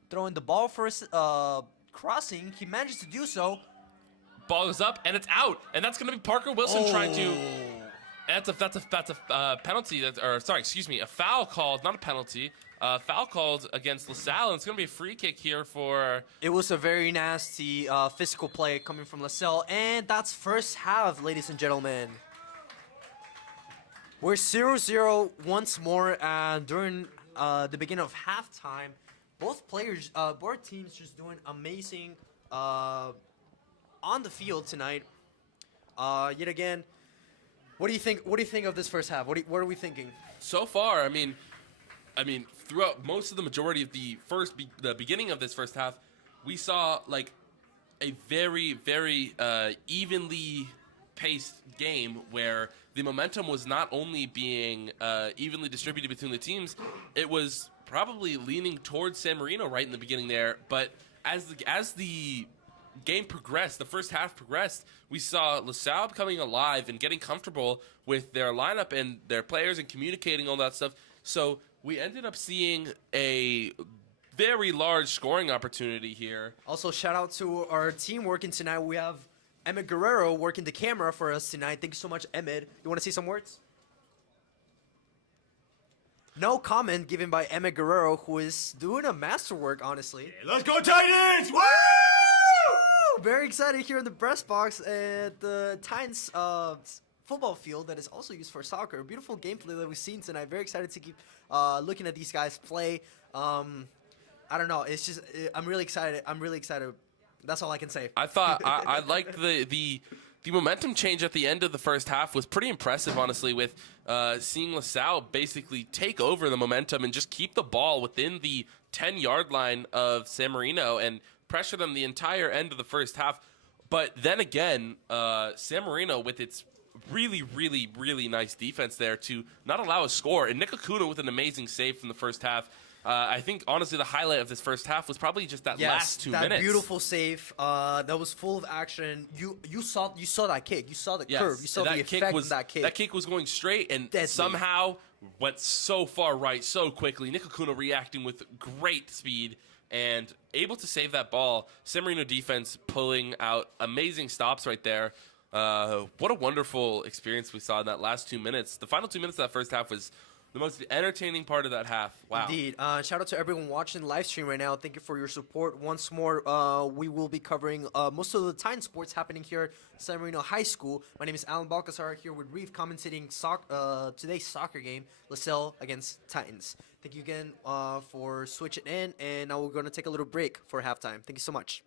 throw in the ball for a crossing. He manages to do so. Ball is up, and it's out. And that's going to be Parker Wilson trying to... That's a penalty, a foul called, not a penalty. Foul called against LaSalle, and it's going to be a free kick here for... It was a very nasty physical play coming from LaSalle, and that's first half, ladies and gentlemen. We're 0-0 once more during the beginning of halftime. Both teams just doing amazing on the field tonight. Yet again, what do you think? What do you think of this first half? What are we thinking? So far, I mean, throughout most of the majority of the beginning of this first half, we saw like a very, very evenly paced game where the momentum was not only being evenly distributed between the teams, it was probably leaning towards San Marino right in the beginning there. But as the game progressed, the first half progressed, we saw LaSalle coming alive and getting comfortable with their lineup and their players and communicating all that stuff. So we ended up seeing a very large scoring opportunity here. Also, shout out to our team working tonight. We have Emmett Guerrero working the camera for us tonight. Thank you so much, Emmett. You want to say some words? No comment given by Emmett Guerrero, who is doing a masterwork, honestly. Let's go Titans! Woo! Very excited here in the breast box at the Titans football field that is also used for soccer. Beautiful gameplay that we've seen tonight. Very excited to keep looking at these guys play. I don't know. It's just I'm really excited. I'm really excited. That's all I can say. I thought I liked the momentum change at the end of the first half was pretty impressive, honestly, with seeing LaSalle basically take over the momentum and just keep the ball within the 10-yard line of San Marino and pressure them the entire end of the first half. But then again, San Marino with its really, really, really nice defense there to not allow a score. And Nick Acuna with an amazing save from the first half. I think, honestly, the highlight of this first half was probably just that last 2 minutes. That beautiful save that was full of action. You saw that kick. You saw the curve. You saw the effect of that kick. That kick was going straight and Deadly. somehow went so far right so quickly. Nick Acuna reacting with great speed and able to save that ball. San Marino defense pulling out amazing stops right there. What a wonderful experience we saw in that last 2 minutes. The final 2 minutes of that first half was the most entertaining part of that half. Wow. Indeed. Shout out to everyone watching the live stream right now. Thank you for your support. Once more, we will be covering most of the Titan sports happening here at San Marino High School. My name is Alan Balcazar here with Reeve commentating today's soccer game, LaSalle against Titans. Thank you again for switching in, and now we're going to take a little break for halftime. Thank you so much.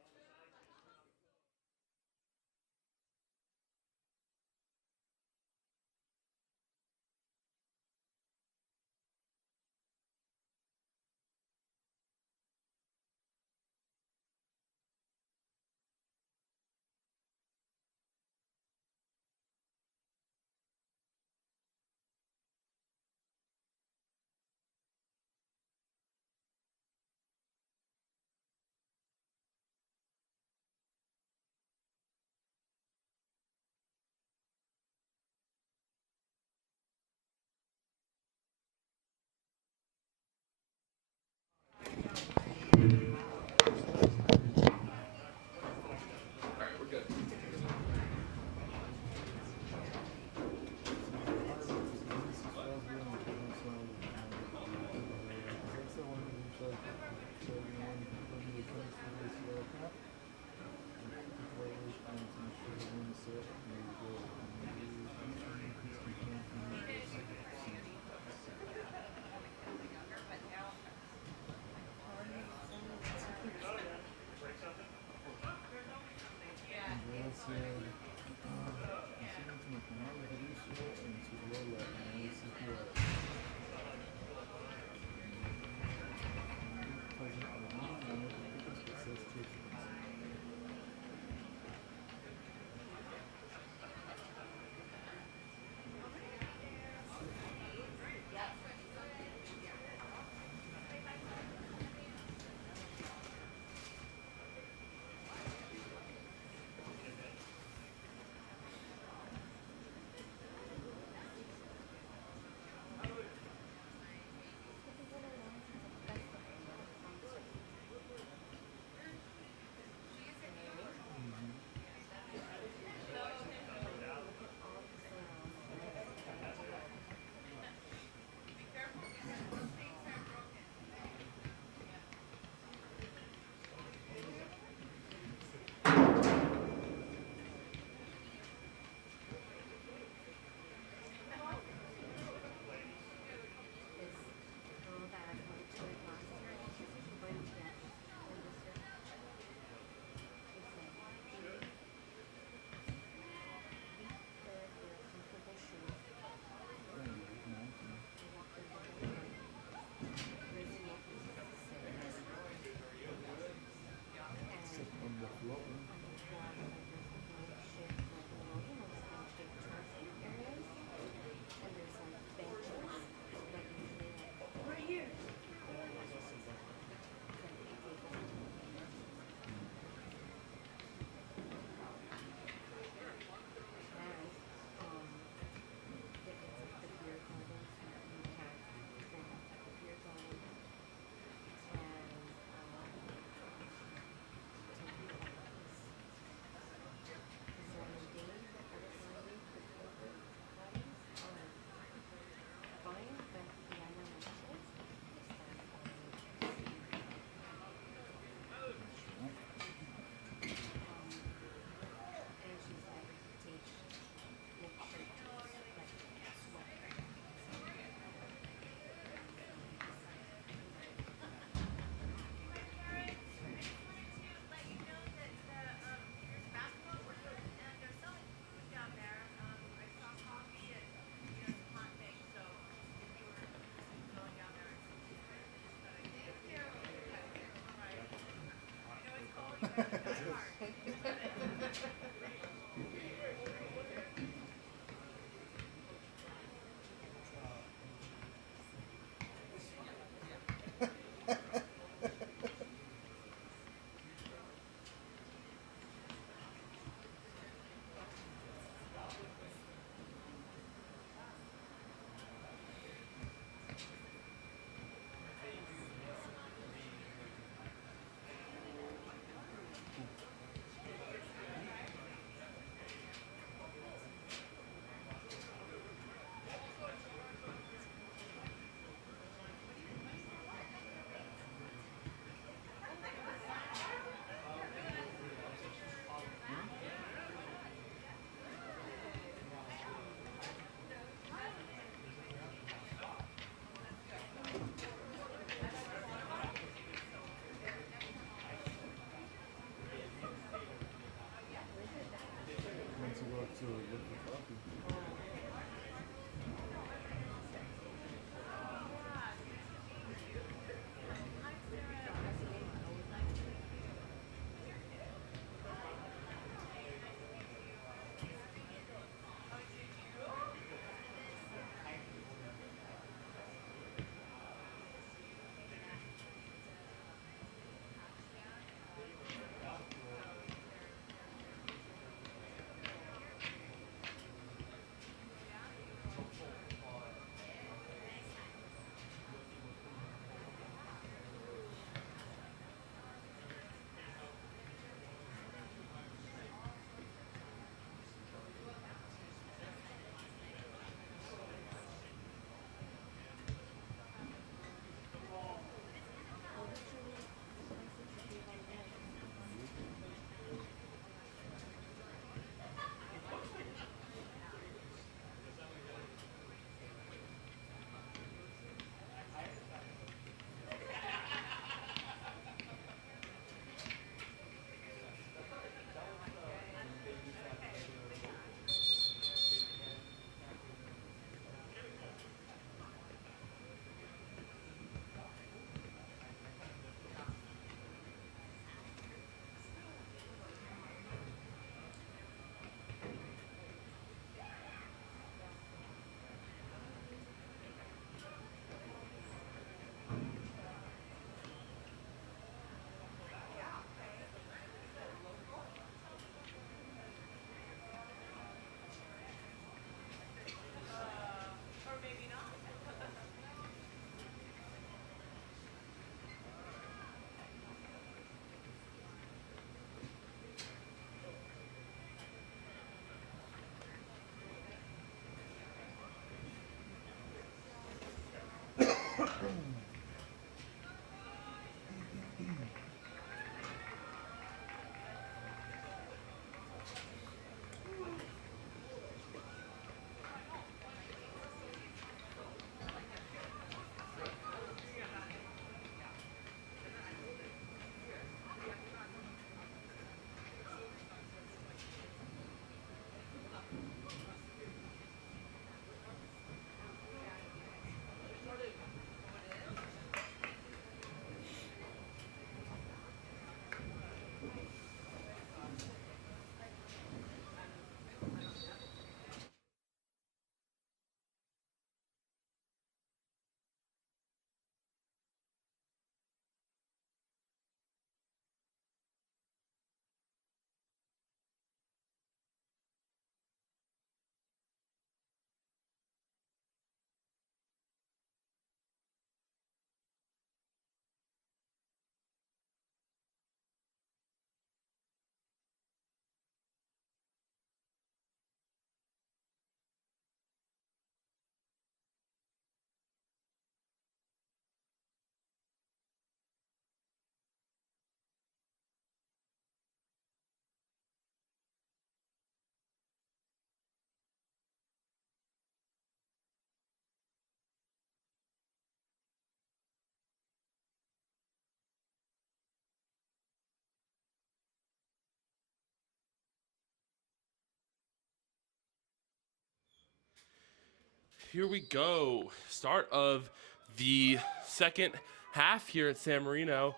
here we go. Start of the second half here at San Marino.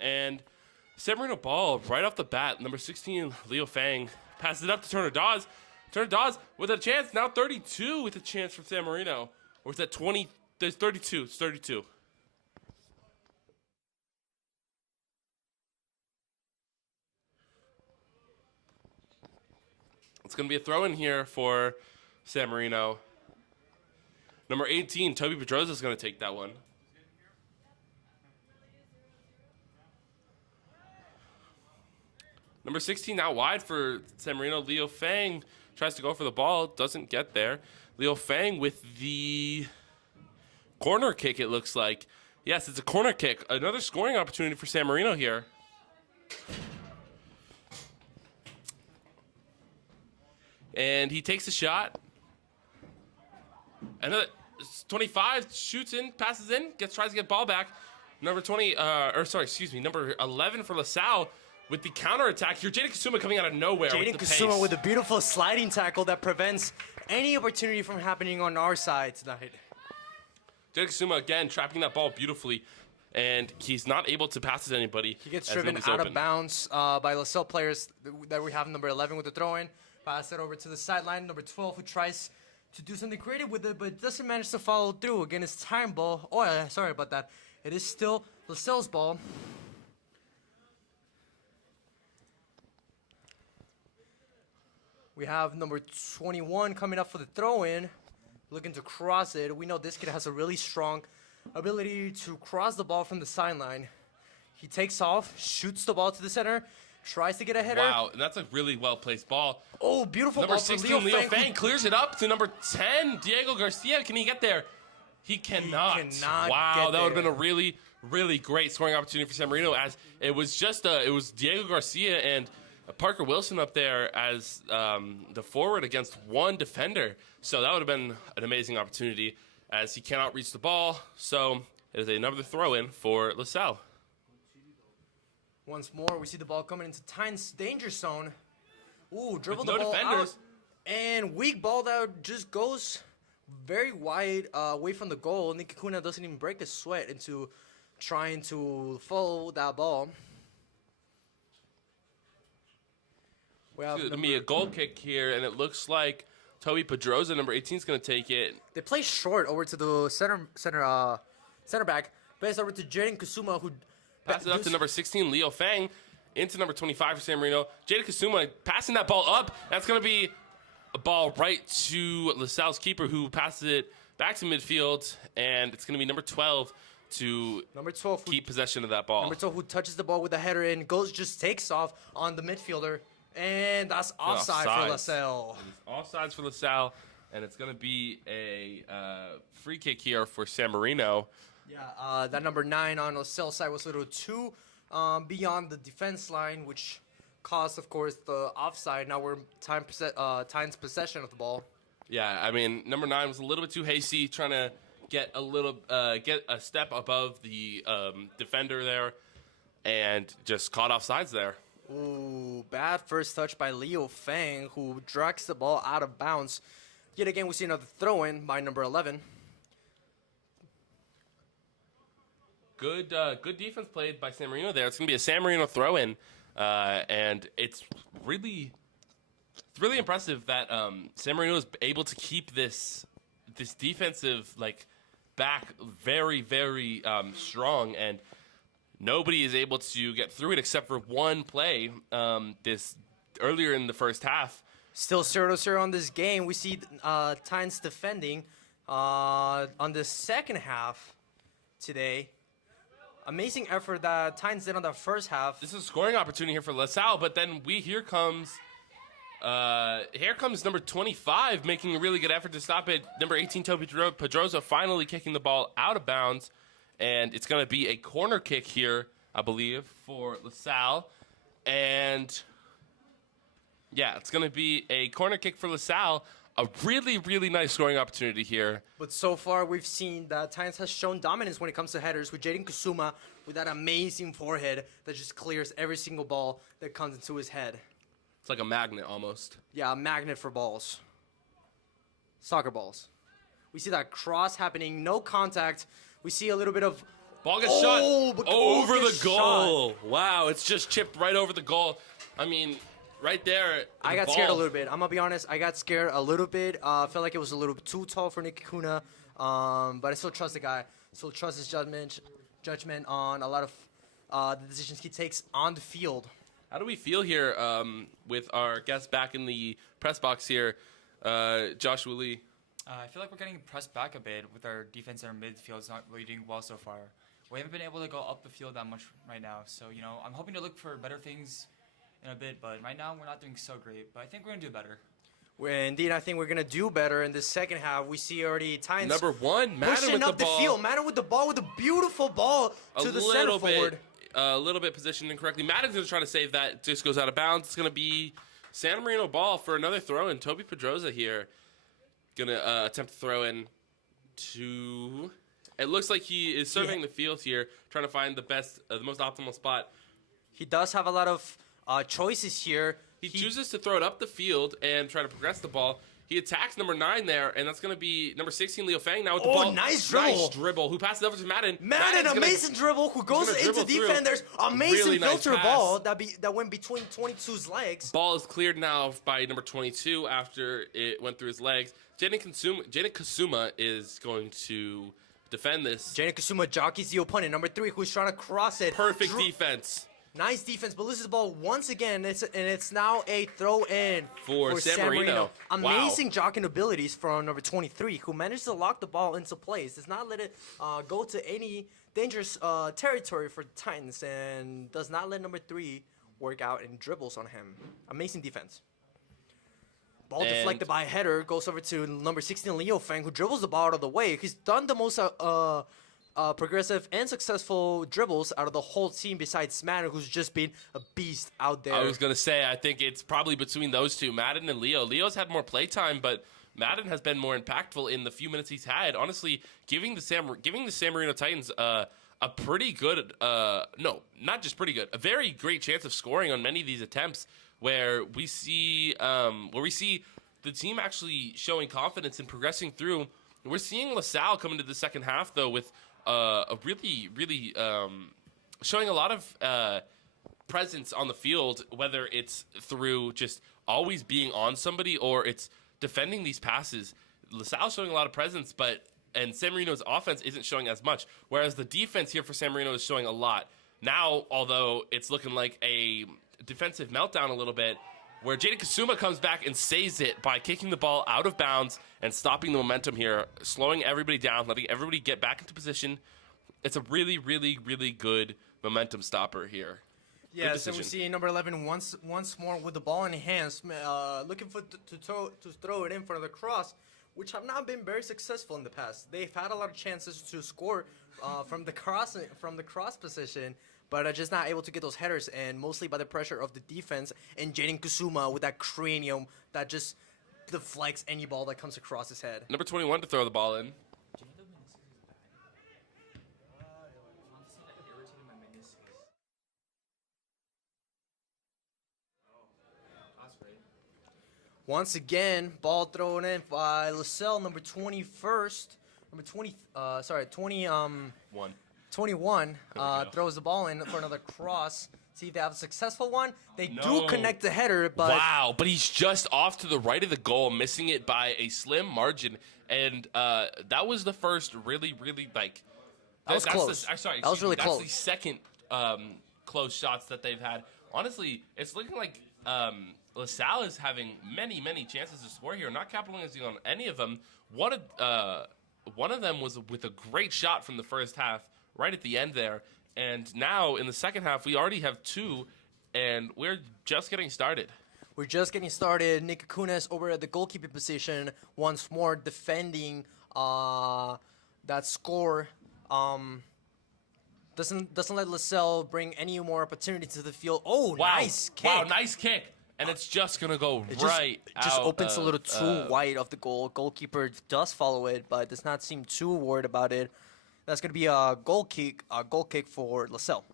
And San Marino ball right off the bat. Number 16, Leo Fang, passes it up to Turner Dawes. Turner Dawes with a chance. Now 32 with a chance from San Marino. Or is that 20? There's 32. It's 32. It's going to be a throw in here for San Marino. Number 18, Toby Pedroza is going to take that one. Number 16 out wide for San Marino. Leo Fang tries to go for the ball. Doesn't get there. Leo Fang with the corner kick, it looks like. Yes, it's a corner kick. Another scoring opportunity for San Marino here. And he takes a shot. Another 25 shoots in, passes in, tries to get ball back. Number 20, number 11 for LaSalle with the counterattack here. Jaden Kasuma coming out of nowhere. Jaden Kasuma with a beautiful sliding tackle that prevents any opportunity from happening on our side tonight. Jaden Kasuma again trapping that ball beautifully, and he's not able to pass it to anybody. He gets driven out of bounds by LaSalle players that we have. Number 11 with the throw-in. Pass it over to the sideline. Number 12 who tries to do something creative with it, but doesn't manage to follow through. Again, it's time ball. Oh, sorry about that. It is still LaSalle's ball. We have number 21 coming up for the throw-in, looking to cross it. We know this kid has a really strong ability to cross the ball from the sideline. He takes off, shoots the ball to the center, tries to get a header. Wow, and that's a really well-placed ball. Oh, beautiful number ball 16, from Leo Fang clears it up to number 10, Diego Garcia. Can he get there? He cannot. Wow, that would have been a really, really great scoring opportunity for San Marino, as it was just it was Diego Garcia and Parker Wilson up there as the forward against one defender. So that would have been an amazing opportunity, as he cannot reach the ball. So it is another throw-in for LaSalle. Once more, we see the ball coming into Tyne's danger zone. Ooh, dribble the no ball defenders. out. And weak ball that just goes very wide away from the goal. Nick Kakuna doesn't even break a sweat into trying to follow that ball. We have It's going to be a goal kick here, and it looks like Toby Pedroza, number 18, is going to take it. They play short over to the center back. Pass over to Jaden Kasuma, who Pass it up to number 16, Leo Fang, into number 25 for San Marino. Jaden Kasuma passing that ball up. That's going to be a ball right to LaSalle's keeper, who passes it back to midfield, and it's going to be number 12 to keep possession of that ball. Number 12 who touches the ball with the header in, just takes off on the midfielder, and that's offside for LaSalle. Offsides for LaSalle, and it's going to be a free kick here for San Marino. Yeah, that number 9 on LaSalle side was a little too beyond the defense line, which caused, of course, the offside. Now we're Tyne's possession of the ball. Yeah, I mean, number 9 was a little bit too hasty, trying to get a step above the defender there, and just caught offsides there. Ooh, bad first touch by Leo Fang, who drags the ball out of bounds. Yet again, we see another throw-in by number 11. Good defense played by San Marino there. It's going to be a San Marino throw-in, and it's really impressive that San Marino is able to keep this defensive back very, very strong, and nobody is able to get through it except for one play this earlier in the first half. Still 0-0 on this game. We see Tynes defending on the second half today. Amazing effort that Tynes did on the first half. This is a scoring opportunity here for LaSalle, but then here comes number 25 making a really good effort to stop it. Number 18, Toby Pedroza, finally kicking the ball out of bounds, and it's going to be a corner kick here, I believe, for LaSalle. And yeah, it's going to be a corner kick for LaSalle. A really, really nice scoring opportunity here. But so far, we've seen that Tynes has shown dominance when it comes to headers, with Jaden Kasuma with that amazing forehead that just clears every single ball that comes into his head. It's like a magnet almost. Yeah, a magnet for balls. Soccer balls. We see that cross happening, no contact. We see a little bit of... Ball gets shot but over ball the gets goal. Wow, it's just chipped right over the goal. I mean, right there. I got scared a little bit. I'm going to be honest. I got scared a little bit. I felt like it was a little bit too tall for Nikakuna. But I still trust the guy. Still trust his judgment on a lot of the decisions he takes on the field. How do we feel here with our guest back in the press box here, Joshua Lee? I feel like we're getting pressed back a bit with our defense and our midfield is not really doing well so far. We haven't been able to go up the field that much right now. So, I'm hoping to look for better things in a bit. But right now, we're not doing so great. But I think we're going to do better. Indeed, I think we're going to do better in the second half. We see already Titans Number one, Madden pushing with up the the ball. field. Madden with the ball, with a beautiful ball to the center forward. A little bit positioned incorrectly. Madden's going to try to save that. Just goes out of bounds. It's going to be San Marino ball for another throw in. Toby Pedroza here going to attempt to throw in to... It looks like he is surveying the field here, trying to find the best, the most optimal spot. He does have a lot of choices here. He chooses to throw it up the field and try to progress the ball. He attacks number 9 there, and that's going to be number 16, Leo Fang, now with the ball. Nice dribble. Nice dribble. Who passes over to Madden. Madden, amazing dribble, who goes into defenders. Amazing Really nice filter pass. ball that went between 22's legs. Ball is cleared now by number 22 after it went through his legs. Jaden Kasuma is going to defend this. Jaden Kasuma jockeys the opponent. Number 3, who's trying to cross it. Perfect defense. Nice defense, but loses the ball once again. It's now a throw-in for San Marino. Amazing jockeying abilities from number 23, who manages to lock the ball into place. Does not let it go to any dangerous territory for the Titans, and does not let number 3 work out and dribbles on him. Amazing defense. Ball deflected by a header, goes over to number 16, Leo Fang, who dribbles the ball out of the way. He's done the most progressive and successful dribbles out of the whole team besides Madden, who's just been a beast out there. I was going to say, I think it's probably between those two, Madden and Leo. Leo's had more playtime, but Madden has been more impactful in the few minutes he's had. Honestly, giving the San Marino Titans a pretty good, no, not just pretty good, a very great chance of scoring on many of these attempts where we see the team actually showing confidence and progressing through. We're seeing LaSalle come into the second half, though, with a really showing a lot of presence on the field, whether it's through just always being on somebody or it's defending these passes. LaSalle's showing a lot of presence, and San Marino's offense isn't showing as much, whereas the defense here for San Marino is showing a lot. Now, although it's looking like a defensive meltdown a little bit, where Jaden Kasuma comes back and saves it by kicking the ball out of bounds and stopping the momentum here, slowing everybody down, letting everybody get back into position. It's a really, really, really good momentum stopper here. Yeah, so we see number 11 once more with the ball in hands, looking to throw it in front of the cross, which have not been very successful in the past. They've had a lot of chances to score from the cross position, but are just not able to get those headers, and mostly by the pressure of the defense and Jaden Kasuma with that cranium that just deflects any ball that comes across his head. Number 21 to throw the ball in. Once again, ball thrown in by LaSalle, number 21st, number 20, 21 throws the ball in for another cross. See if they have a successful one. They do connect the header, but... Wow, but he's just off to the right of the goal, missing it by a slim margin. And that was the first really, like... That was close. That was really close. That's the second close shots that they've had. Honestly, it's looking like LaSalle is having many, many chances to score here, not capitalizing on any of them. One of them was with a great shot from the first half, right at the end there. And now, in the second half, we already have 2, and we're just getting started. We're just getting started. Nick Kunis over at the goalkeeping position, once more defending that score. Doesn't let LaSalle bring any more opportunity to the field. Oh, wow. Nice kick. Wow, nice kick. And it's just going to go It out just opens a little too of, wide of the goal. Goalkeeper does follow it, but does not seem too worried about it. That's going to be a goal kick for LaSalle.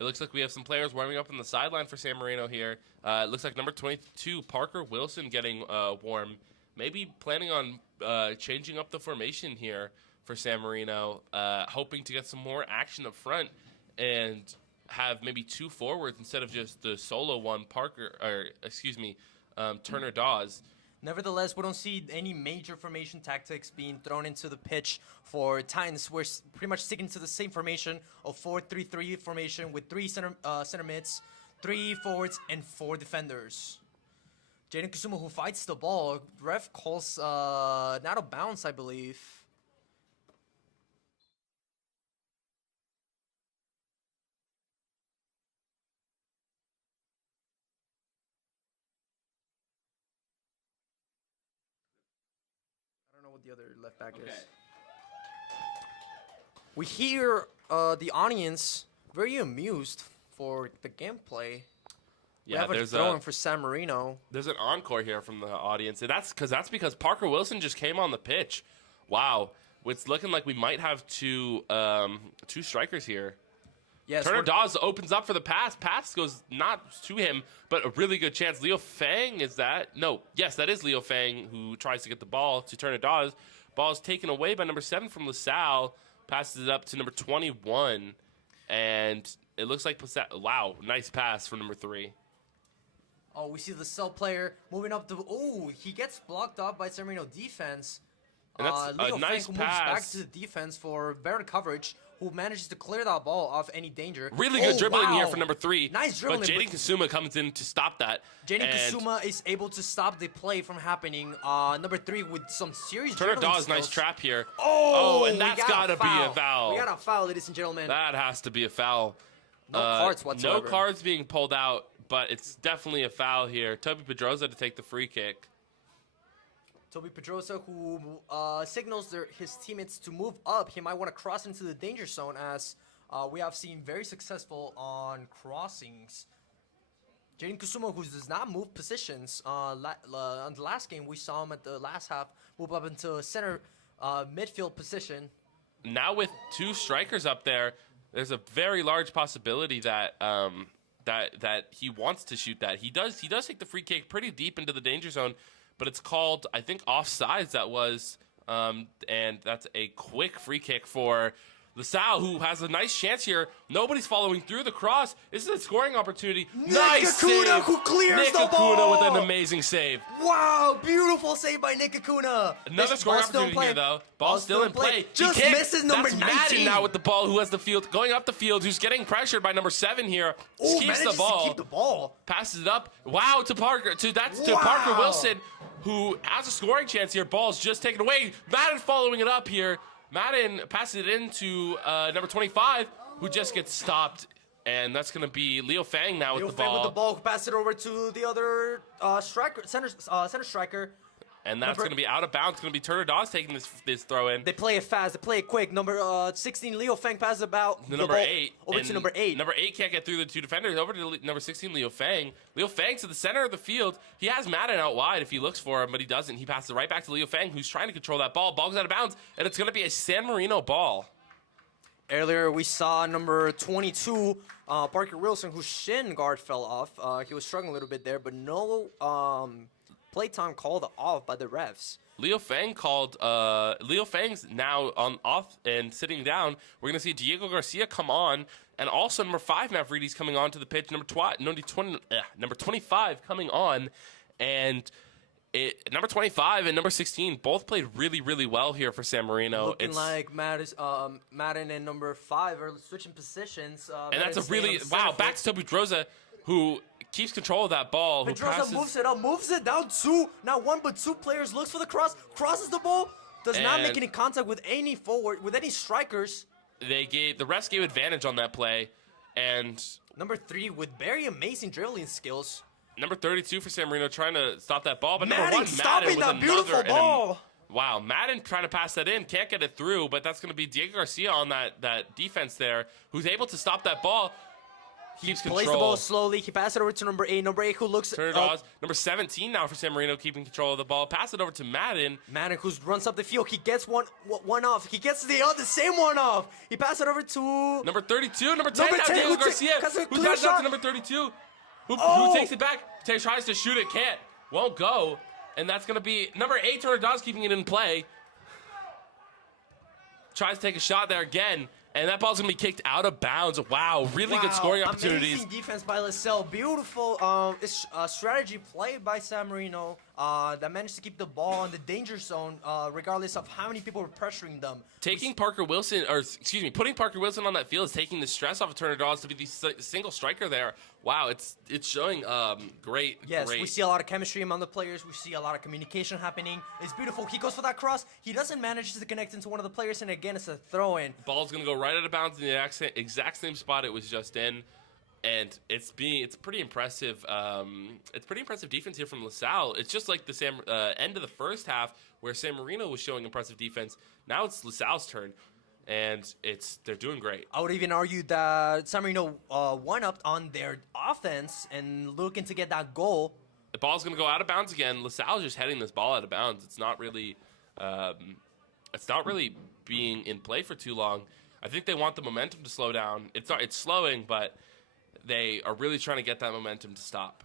It looks like we have some players warming up on the sideline for San Marino here. It looks like number 22, Parker Wilson, getting warm. Maybe planning on changing up the formation here for San Marino, hoping to get some more action up front and have maybe 2 forwards instead of just the solo one, Turner Dawes. Nevertheless, we don't see any major formation tactics being thrown into the pitch for Titans. We're pretty much sticking to the same formation of 4-3-3 formation with 3 center mids, 3 forwards, and 4 defenders. Jaden Kusuma, who fights the ball, ref calls not out of bounds, I believe. What the other left back is. We hear the audience very amused for the gameplay. Yeah, there's throwing for San Marino. There's an encore here from the audience, and that's because Parker Wilson just came on the pitch. Wow, it's looking like we might have two strikers here. Yes, Turner Dawes opens up for the pass. Pass goes not to him, but a really good chance. Leo Fang, is that? No. Yes, that is Leo Fang who tries to get the ball to Turner Dawes. Ball is taken away by number 7 from LaSalle. Passes it up to number 21. And it looks like, wow, nice pass from number 3. Oh, we see the LaSalle player moving up to, he gets blocked up by San Marino defense. And that's Leo a nice Fang, who moves pass. back to the defense for better coverage, who manages to clear that ball off any danger. Really good dribbling wow. here for number 3. Nice dribbling. But Jaden Kusuma comes in to stop that. Jaden Kusuma is able to stop the play from happening. Number 3 with some serious Turner dribbling Dawes, skills. nice trap here. we And that's got got to be a foul. We got a foul, ladies and gentlemen. That has to be a foul. No cards whatsoever. No cards being pulled out, but it's definitely a foul here. Toby Pedrosa to take the free kick. Toby Pedrosa, who signals his teammates to move up. He might want to cross into the danger zone, as we have seen very successful on crossings. Jaden Kusuma, who does not move positions. On the last game, we saw him at the last half move up into a center midfield position. Now with 2 strikers up there, there's a very large possibility that that he wants to shoot that. He does take the free kick pretty deep into the danger zone, but it's called, I think, offsides. That was, and that's a quick free kick for LaSalle, who has a nice chance here. Nobody's following through the cross. This is a scoring opportunity. Nice Acuna, save. who clears Nick the Acuna ball. with an amazing save. Wow, beautiful save by Nick Acuna. Another scoring opportunity here, though. Ball's still in play. Just He can't- misses number That's 19. Madden now with the ball, who has the field, going up the field, who's getting pressured by number 7 here. Oh, Keeps manages the ball. to keep the ball. Passes it up. Wow, to Parker. To Wow. Parker Wilson, who has a scoring chance here. Ball's just taken away. Madden following it up here. Madden passes it into number 25, who just gets stopped. And that's going to be Leo Fang now with the ball. Leo Fang with the ball, pass it over to the other center striker. And that's going to be out of bounds. It's going to be Turner Dawes taking this throw in. They play it fast. They play it quick. Number 16, Leo Fang passes about The number ball 8. over to number 8. Number 8 can't get through the 2 defenders. Over to number 16, Leo Fang. Leo Fang's to the center of the field. He has Madden out wide if he looks for him, but he doesn't. He passes it right back to Leo Fang, who's trying to control that ball. Ball goes out of bounds, and it's going to be a San Marino ball. Earlier, we saw number 22, Parker Wilson, whose shin guard fell off. He was struggling a little bit there, but no playtime called off by the refs. Leo Fang called. Leo Fang's now off and sitting down. We're gonna see Diego Garcia come on, and also number 5 Mavrides coming on to the pitch. Number 25 coming on, and number 25 and number 16 both played really, really well here for San Marino. Looking like Madden and number 5 are switching positions. And that's a Madden's really staying on the back to center Toby Pedrosa, who keeps control of that ball. field. Who Pedrosa passes, moves it up, moves it down 2. Not 1, but 2 players. Looks for the cross, crosses the ball, does not make And- any contact with any forward, with any strikers. the refs gave advantage on that play, and Number 3 with very amazing dribbling skills. number 32 for San Marino trying to stop that ball, but Madden number 1 stopping Madden that with beautiful another ball. Wow, Madden trying to pass that in, can't get it through, but that's going to be Diego Garcia on that defense there, who's able to stop that ball. Keeps Plays the control. ball slowly. He passes it over to number 8. Number 8 who looks Turn it up. on. Number 17 now for San Marino, keeping control of the ball. Pass it over to Madden. Madden who runs up the field. He gets one off. He gets the other same one off. He passes it over to Number 32. Number 10 Number now, 10, Diego who Garcia. cuts a Who's clear passing out shot. to number 32? Who Oh. takes it back? Tries to shoot it. Can't. Won't go. And that's going to be number 8, Turner Dawes, keeping it in play. Tries to take a shot there again. And that ball's going to be kicked out of bounds. Wow, really good scoring opportunities. Amazing defense by LaSalle. Beautiful strategy play by San Marino that managed to keep the ball in the danger zone regardless of how many people were pressuring them. Taking Parker Wilson, or excuse me, putting Parker Wilson on that field is taking the stress off of Turner Dawes to be the single striker there. Wow, it's showing great. Yes, great. we see a lot of chemistry among the players. We see a lot of communication happening. It's beautiful. He goes for that cross. He doesn't manage to connect into one of the players, and again, it's a throw-in. Ball's gonna go right out of bounds in the exact same spot it was just in, and it's pretty impressive. It's pretty impressive defense here from LaSalle. It's just like the end of the first half where San Marino was showing impressive defense. Now it's LaSalle's turn, and they're doing great. I would even argue that San Marino one-upped on their offense and looking to get that goal. The ball's gonna go out of bounds again. LaSalle's just heading this ball out of bounds. It's not really being in play for too long. I think they want the momentum to slow down. It's slowing, but they are really trying to get that momentum to stop.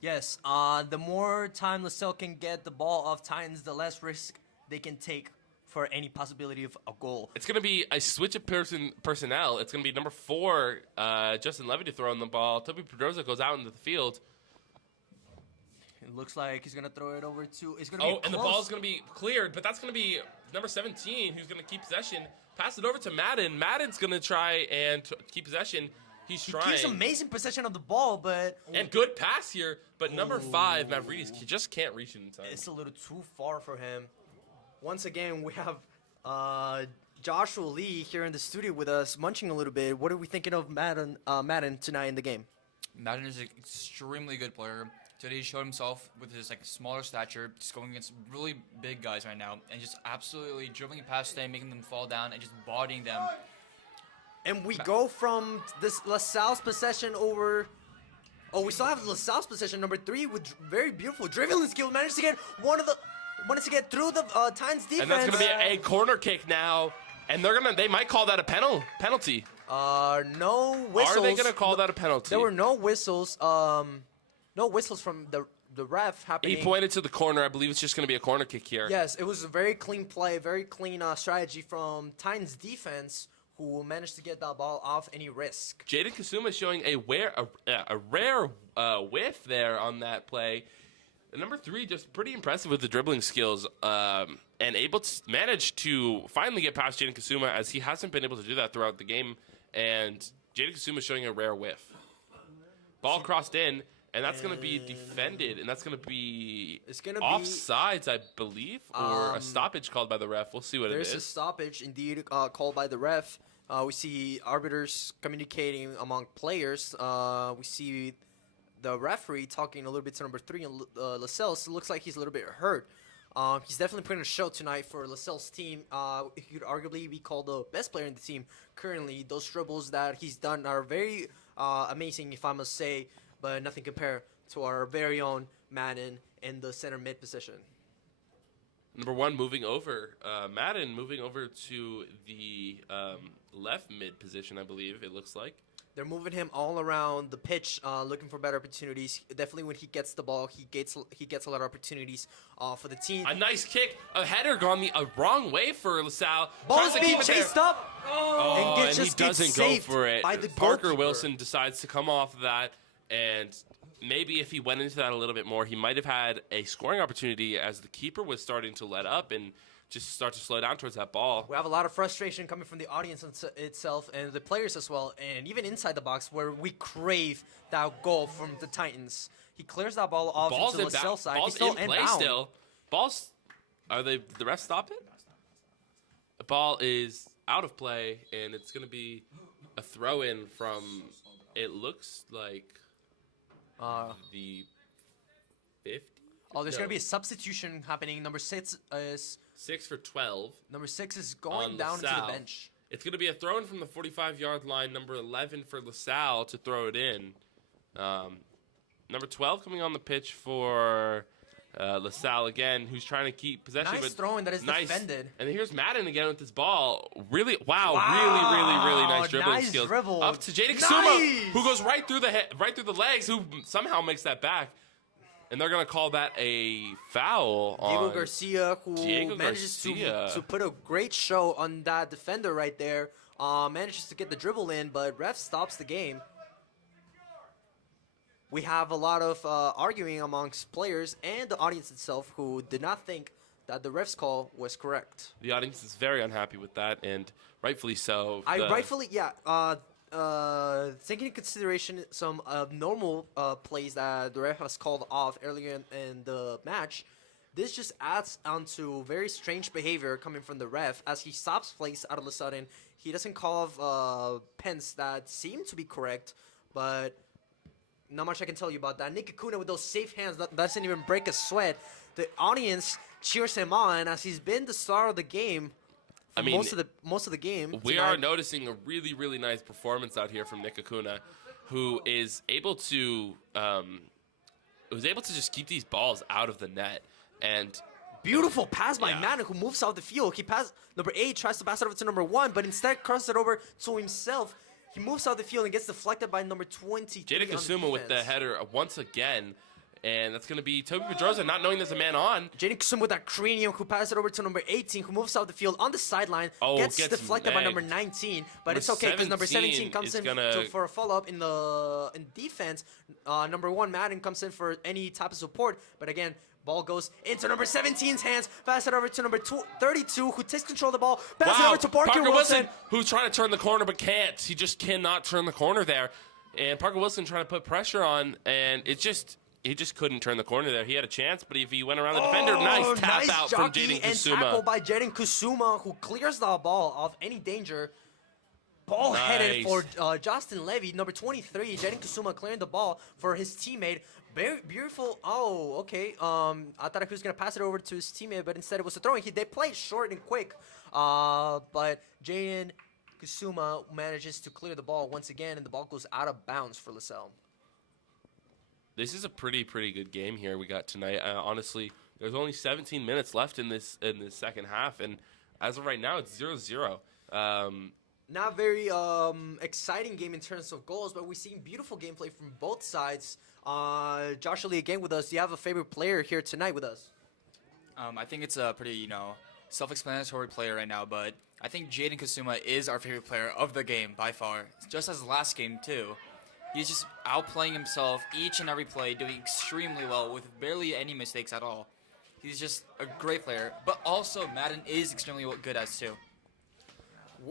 Yes, the more time LaSalle can get the ball off Titans, the less risk they can take for any possibility of a goal. It's going to be a switch of personnel. It's going to be number 4, Justin Levy, to throw in the ball. Toby Pedroza goes out into the field. It looks like he's going to throw it over to... It's going to be And the close. ball's going to be cleared, but that's going to be number 17 who's going to keep possession. Pass it over to Madden. Madden's going to try and keep possession. He's He trying. keeps amazing possession of the ball, but... And good pass here, but number 5, Mavridis, he just can't reach it in time. It's a little too far for him. Once again, we have Joshua Lee here in the studio with us, munching a little bit. What are we thinking of Madden tonight in the game? Madden is an extremely good player. Today he showed himself with his smaller stature, just going against really big guys right now, and just absolutely dribbling past them, making them fall down, and just bodying them. And we go from this LaSalle's possession over... Oh, we still have LaSalle's possession, number 3, with very beautiful dribbling skill. Managed to get wanted to get through the Titans defense. And that's going to be a corner kick now, and they might call that a penalty. No whistles. Are they going to call that a penalty? There were no whistles. No whistles from the ref happening. He pointed to the corner. I believe it's just going to be a corner kick here. Yes, it was a very clean play, very clean strategy from Titans defense, who managed to get that ball off any risk. Jaden Kasuma is showing a rare whiff there on that play. And number 3, just pretty impressive with the dribbling skills, and able to manage to finally get past Jaden Kasuma, as he hasn't been able to do that throughout the game. And Jaden Kasuma is showing a rare whiff. Ball crossed in, and that's going to be defended, and that's going to be offsides, I believe, or a stoppage called by the ref. We'll see what it is. There's a stoppage, indeed, called by the ref. We see arbiters communicating among players. We see the referee talking a little bit to number 3 and LaSalle. So it looks like he's a little bit hurt. He's definitely putting a show tonight for LaSalle's team. He could arguably be called the best player in the team currently. Those dribbles that he's done are very amazing, if I must say, but nothing compared to our very own Madden in the center mid position. Number 1 moving over. Madden moving over to the left mid position, I believe it looks like. They're moving him all around the pitch, looking for better opportunities. Definitely, when he gets the ball, he gets a lot of opportunities for the team. A nice kick, a header gone the wrong way for LaSalle. Ball is being chased up, and he doesn't go for it. By the Parker goalkeeper. Wilson decides to come off of that, and maybe if he went into that a little bit more, he might have had a scoring opportunity, as the keeper was starting to let up and just start to slow down towards that ball. We have a lot of frustration coming from the audience itself and the players as well, and even inside the box, where we crave that goal from the Titans. He clears that ball off into the LaSalle side. Ball's He's still in play inbound. still. The ref stop it? The ball is out of play, and it's going to be a throw-in from, it looks like, the 50? Oh, there's going to be a substitution happening. Number 6 is... 6 for 12. Number 6 is going On down to LaSalle. the bench. It's going to be a throw in from the 45-yard line, number 11 for LaSalle to throw it in. Number 12 coming on the pitch for LaSalle again, who's trying to keep possession. Nice throwing that is defended. And here's Madden again with this ball. Really, really nice dribbling nice skills. dribble. Up to Jaden Kasuma, who goes right through the legs, who somehow makes that back. And they're going to call that a foul Diego on Garcia, who manages to put a great show on that defender right there. Manages to get the dribble in, but ref stops the game. We have a lot of arguing amongst players and the audience itself who did not think that the ref's call was correct. The audience is very unhappy with that, and rightfully so. Taking into consideration some abnormal plays that the ref has called off earlier in the match, this just adds onto very strange behavior coming from the ref as he stops plays out of the sudden. He doesn't call off pens that seem to be correct, but not much I can tell you about that. Nick Acuna with those safe hands that doesn't even break a sweat. The audience cheers him on as he's been the star of the game. Most of the game. We are noticing a really nice performance out here from Nick Acuna, who is able to just keep these balls out of the net. And beautiful pass by Madden, who moves out the field. He passed number 8, tries to pass it over to number 1, but instead crosses it over to himself. He moves out the field and gets deflected by number 23. Jaden Kasuma with the header once again. And that's going to be Toby Pedroza not knowing there's a man on. Jaden Kasuma with that cranium, who passes it over to number 18, who moves out the field on the sideline. Gets deflected by number 19, but it's okay because number 17 comes in for a follow-up in defense. Number 1, Madden, comes in for any type of support, but again, ball goes into number 17's hands. Pass it over to number 32, who takes control of the ball. Pass it over to Parker Wilson, who's trying to turn the corner but can't. He just cannot turn the corner there. And Parker Wilson trying to put pressure on, and he just couldn't turn the corner there. He had a chance, but if he went around the defender, nice tap out from Jaden Kasuma. And tackle by Jaden Kasuma, who clears the ball of any danger. Ball headed for Justin Levy, number 23. Jaden Kasuma clearing the ball for his teammate. Very beautiful. Oh, okay. I thought he was going to pass it over to his teammate, but instead it was a throw. They played short and quick, but Jaden Kasuma manages to clear the ball once again, and the ball goes out of bounds for LaSalle. This is a pretty good game here we got tonight. Honestly, there's only 17 minutes left in this second half, and as of right now, it's 0-0. Not very exciting game in terms of goals, but we're seeing beautiful gameplay from both sides. Josh Lee again with us. Do you have a favorite player here tonight with us? I think it's a pretty, self-explanatory player right now, but I think Jaden Kasuma is our favorite player of the game by far, just as the last game too. He's just outplaying himself each and every play, doing extremely well with barely any mistakes at all. He's just a great player, but also Madden is extremely good as too.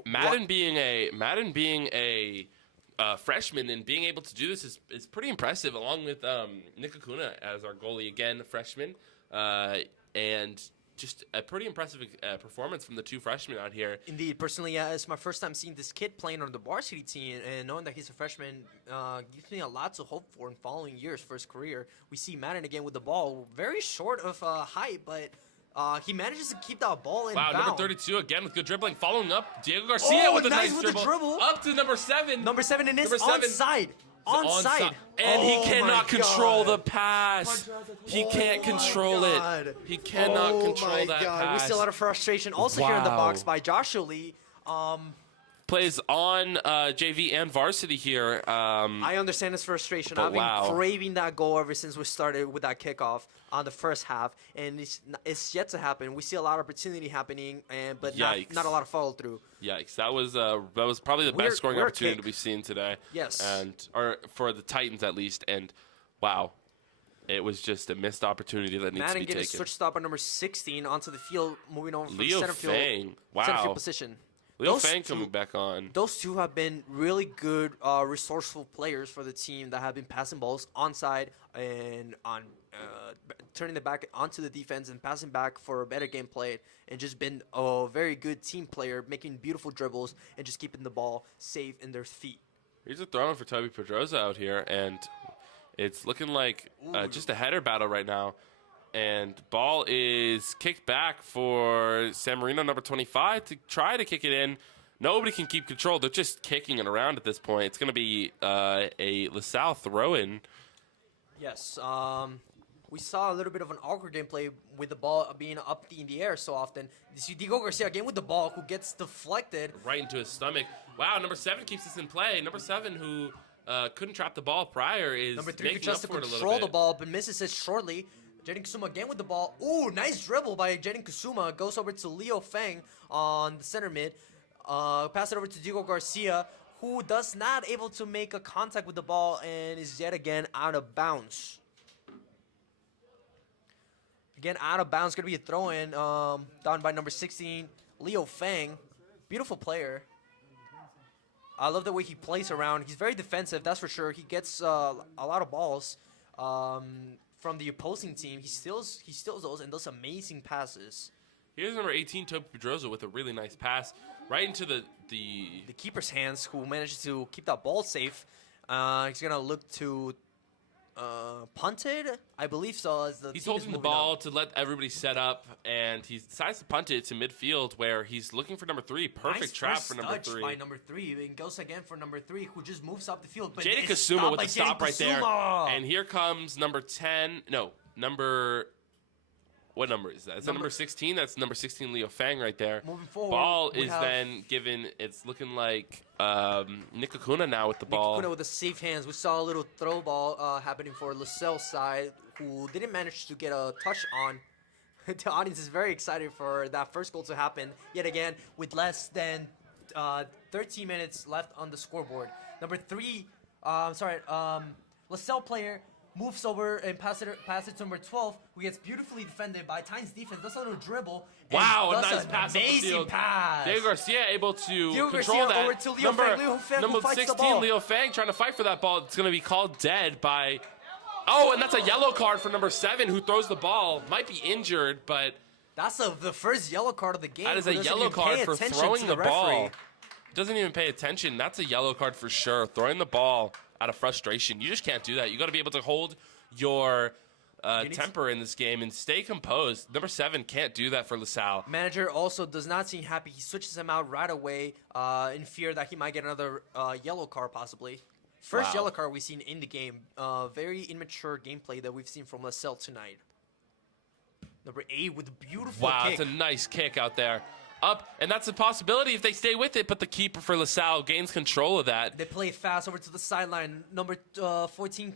Madden being a freshman and being able to do this is pretty impressive, along with Nick Acuna as our goalie again, freshman, and just a pretty impressive performance from the two freshmen out here. Indeed. Personally, it's my first time seeing this kid playing on the Varsity team, and knowing that he's a freshman gives me a lot to hope for in following years for his career. We see Madden again with the ball, very short of height, but he manages to keep that ball in bounds. Number 32 again with good dribbling, following up Diego Garcia with a nice dribble. Up to number 7. Number 7 and it's onside. Onside. And he cannot control the pass. He can't control it. He cannot control that pass. We see a lot of frustration also here in the box by Joshua Lee. Plays on JV and varsity here. I understand his frustration. I've been craving that goal ever since we started with that kickoff on the first half, and it's yet to happen. We see a lot of opportunity happening, but not a lot of follow through. Yikes! That was probably the best scoring opportunity we've seen today. Yes, or for the Titans at least. And wow, it was just a missed opportunity that needs to be taken. Madden getting switched stop on number 16 onto the field, moving over from Leo center Fang. field position. Leo Fang coming back on. Those two have been really good, resourceful players for the team that have been passing balls onside and on turning it back onto the defense and passing back for a better gameplay, and just been a very good team player, making beautiful dribbles and just keeping the ball safe in their feet. Here's a throw for Toby Pedroza out here, and it's looking like just a header battle right now. And ball is kicked back for San Marino, number 25, to try to kick it in. nobody can keep control. They're just kicking it around at this point. It's going to be a LaSalle throw-in. Yes. We saw a little bit of an awkward gameplay with the ball being up in the air so often. You see Diego Garcia again with the ball, who gets deflected. Right into his stomach. Wow, number 7 keeps this in play. Number 7, who couldn't trap the ball prior, is Number 3 making tries up to for it a little control bit. the ball, but misses it shortly. Jaden Kusuma again with the ball. Ooh, nice dribble by Jaden Kusuma. Goes over to Leo Feng on the center mid. Pass it over to Diego Garcia, who does not able to make a contact with the ball and is yet again out of bounds. Again, out of bounds. Going to be a throw-in down by number 16, Leo Feng. Beautiful player. I love the way he plays around. He's very defensive, that's for sure. He gets a lot of balls from the opposing team. He steals those and does amazing passes. Here's number 18, Toby Pedroza, with a really nice pass right into the keeper's hands, who manages to keep that ball safe. He's going to look to punt it, I believe so. As he's holding the ball to let everybody set up, and he decides to punt it to midfield, where he's looking for number 3. Perfect nice trap first for number touch 3. by number 3, and goes again for number 3, who just moves up the field. But Jaden it's Kasuma stopped with by the stop Jaden right there, Kasuma. and here comes number 10. No, number. What number is that? Is that number 16? That's number 16, Leo Feng, right there. Moving forward, ball we is have then given. It's looking like Nick Acuna now with the ball. Nick Acuna with the safe hands. We saw a little throw ball happening for LaSalle's side, who didn't manage to get a touch on. The audience is very excited for that first goal to happen yet again with less than 13 minutes left on the scoreboard. Number 3, LaSalle player moves over and passes it to number 12, who gets beautifully defended by Tynes defense. Does a little dribble. Wow, a does nice an pass up the amazing field. pass. Diego Garcia able to Diego control Garcia that. over to Leo Feng. Leo Feng, who number fights the 16, ball. Leo Feng, trying to fight for that ball. It's going to be called dead by... Oh, and that's a yellow card for number 7, who throws the ball. Might be injured, but... That's the first yellow card of the game. That is a yellow card for throwing the ball. Doesn't even pay attention. That's a yellow card for sure. Throwing the ball out of frustration. You just can't do that. You got to be able to hold your temper in this game and stay composed. Number 7 can't do that for LaSalle. Manager also does not seem happy. He switches him out right away in fear that he might get another yellow card possibly. First yellow card we've seen in the game. Very immature gameplay that we've seen from LaSalle tonight. Number 8 with a beautiful kick. It's a nice kick out there. Up, and that's a possibility if they stay with it, but the keeper for LaSalle gains control of that. They play fast over to the sideline. Number 14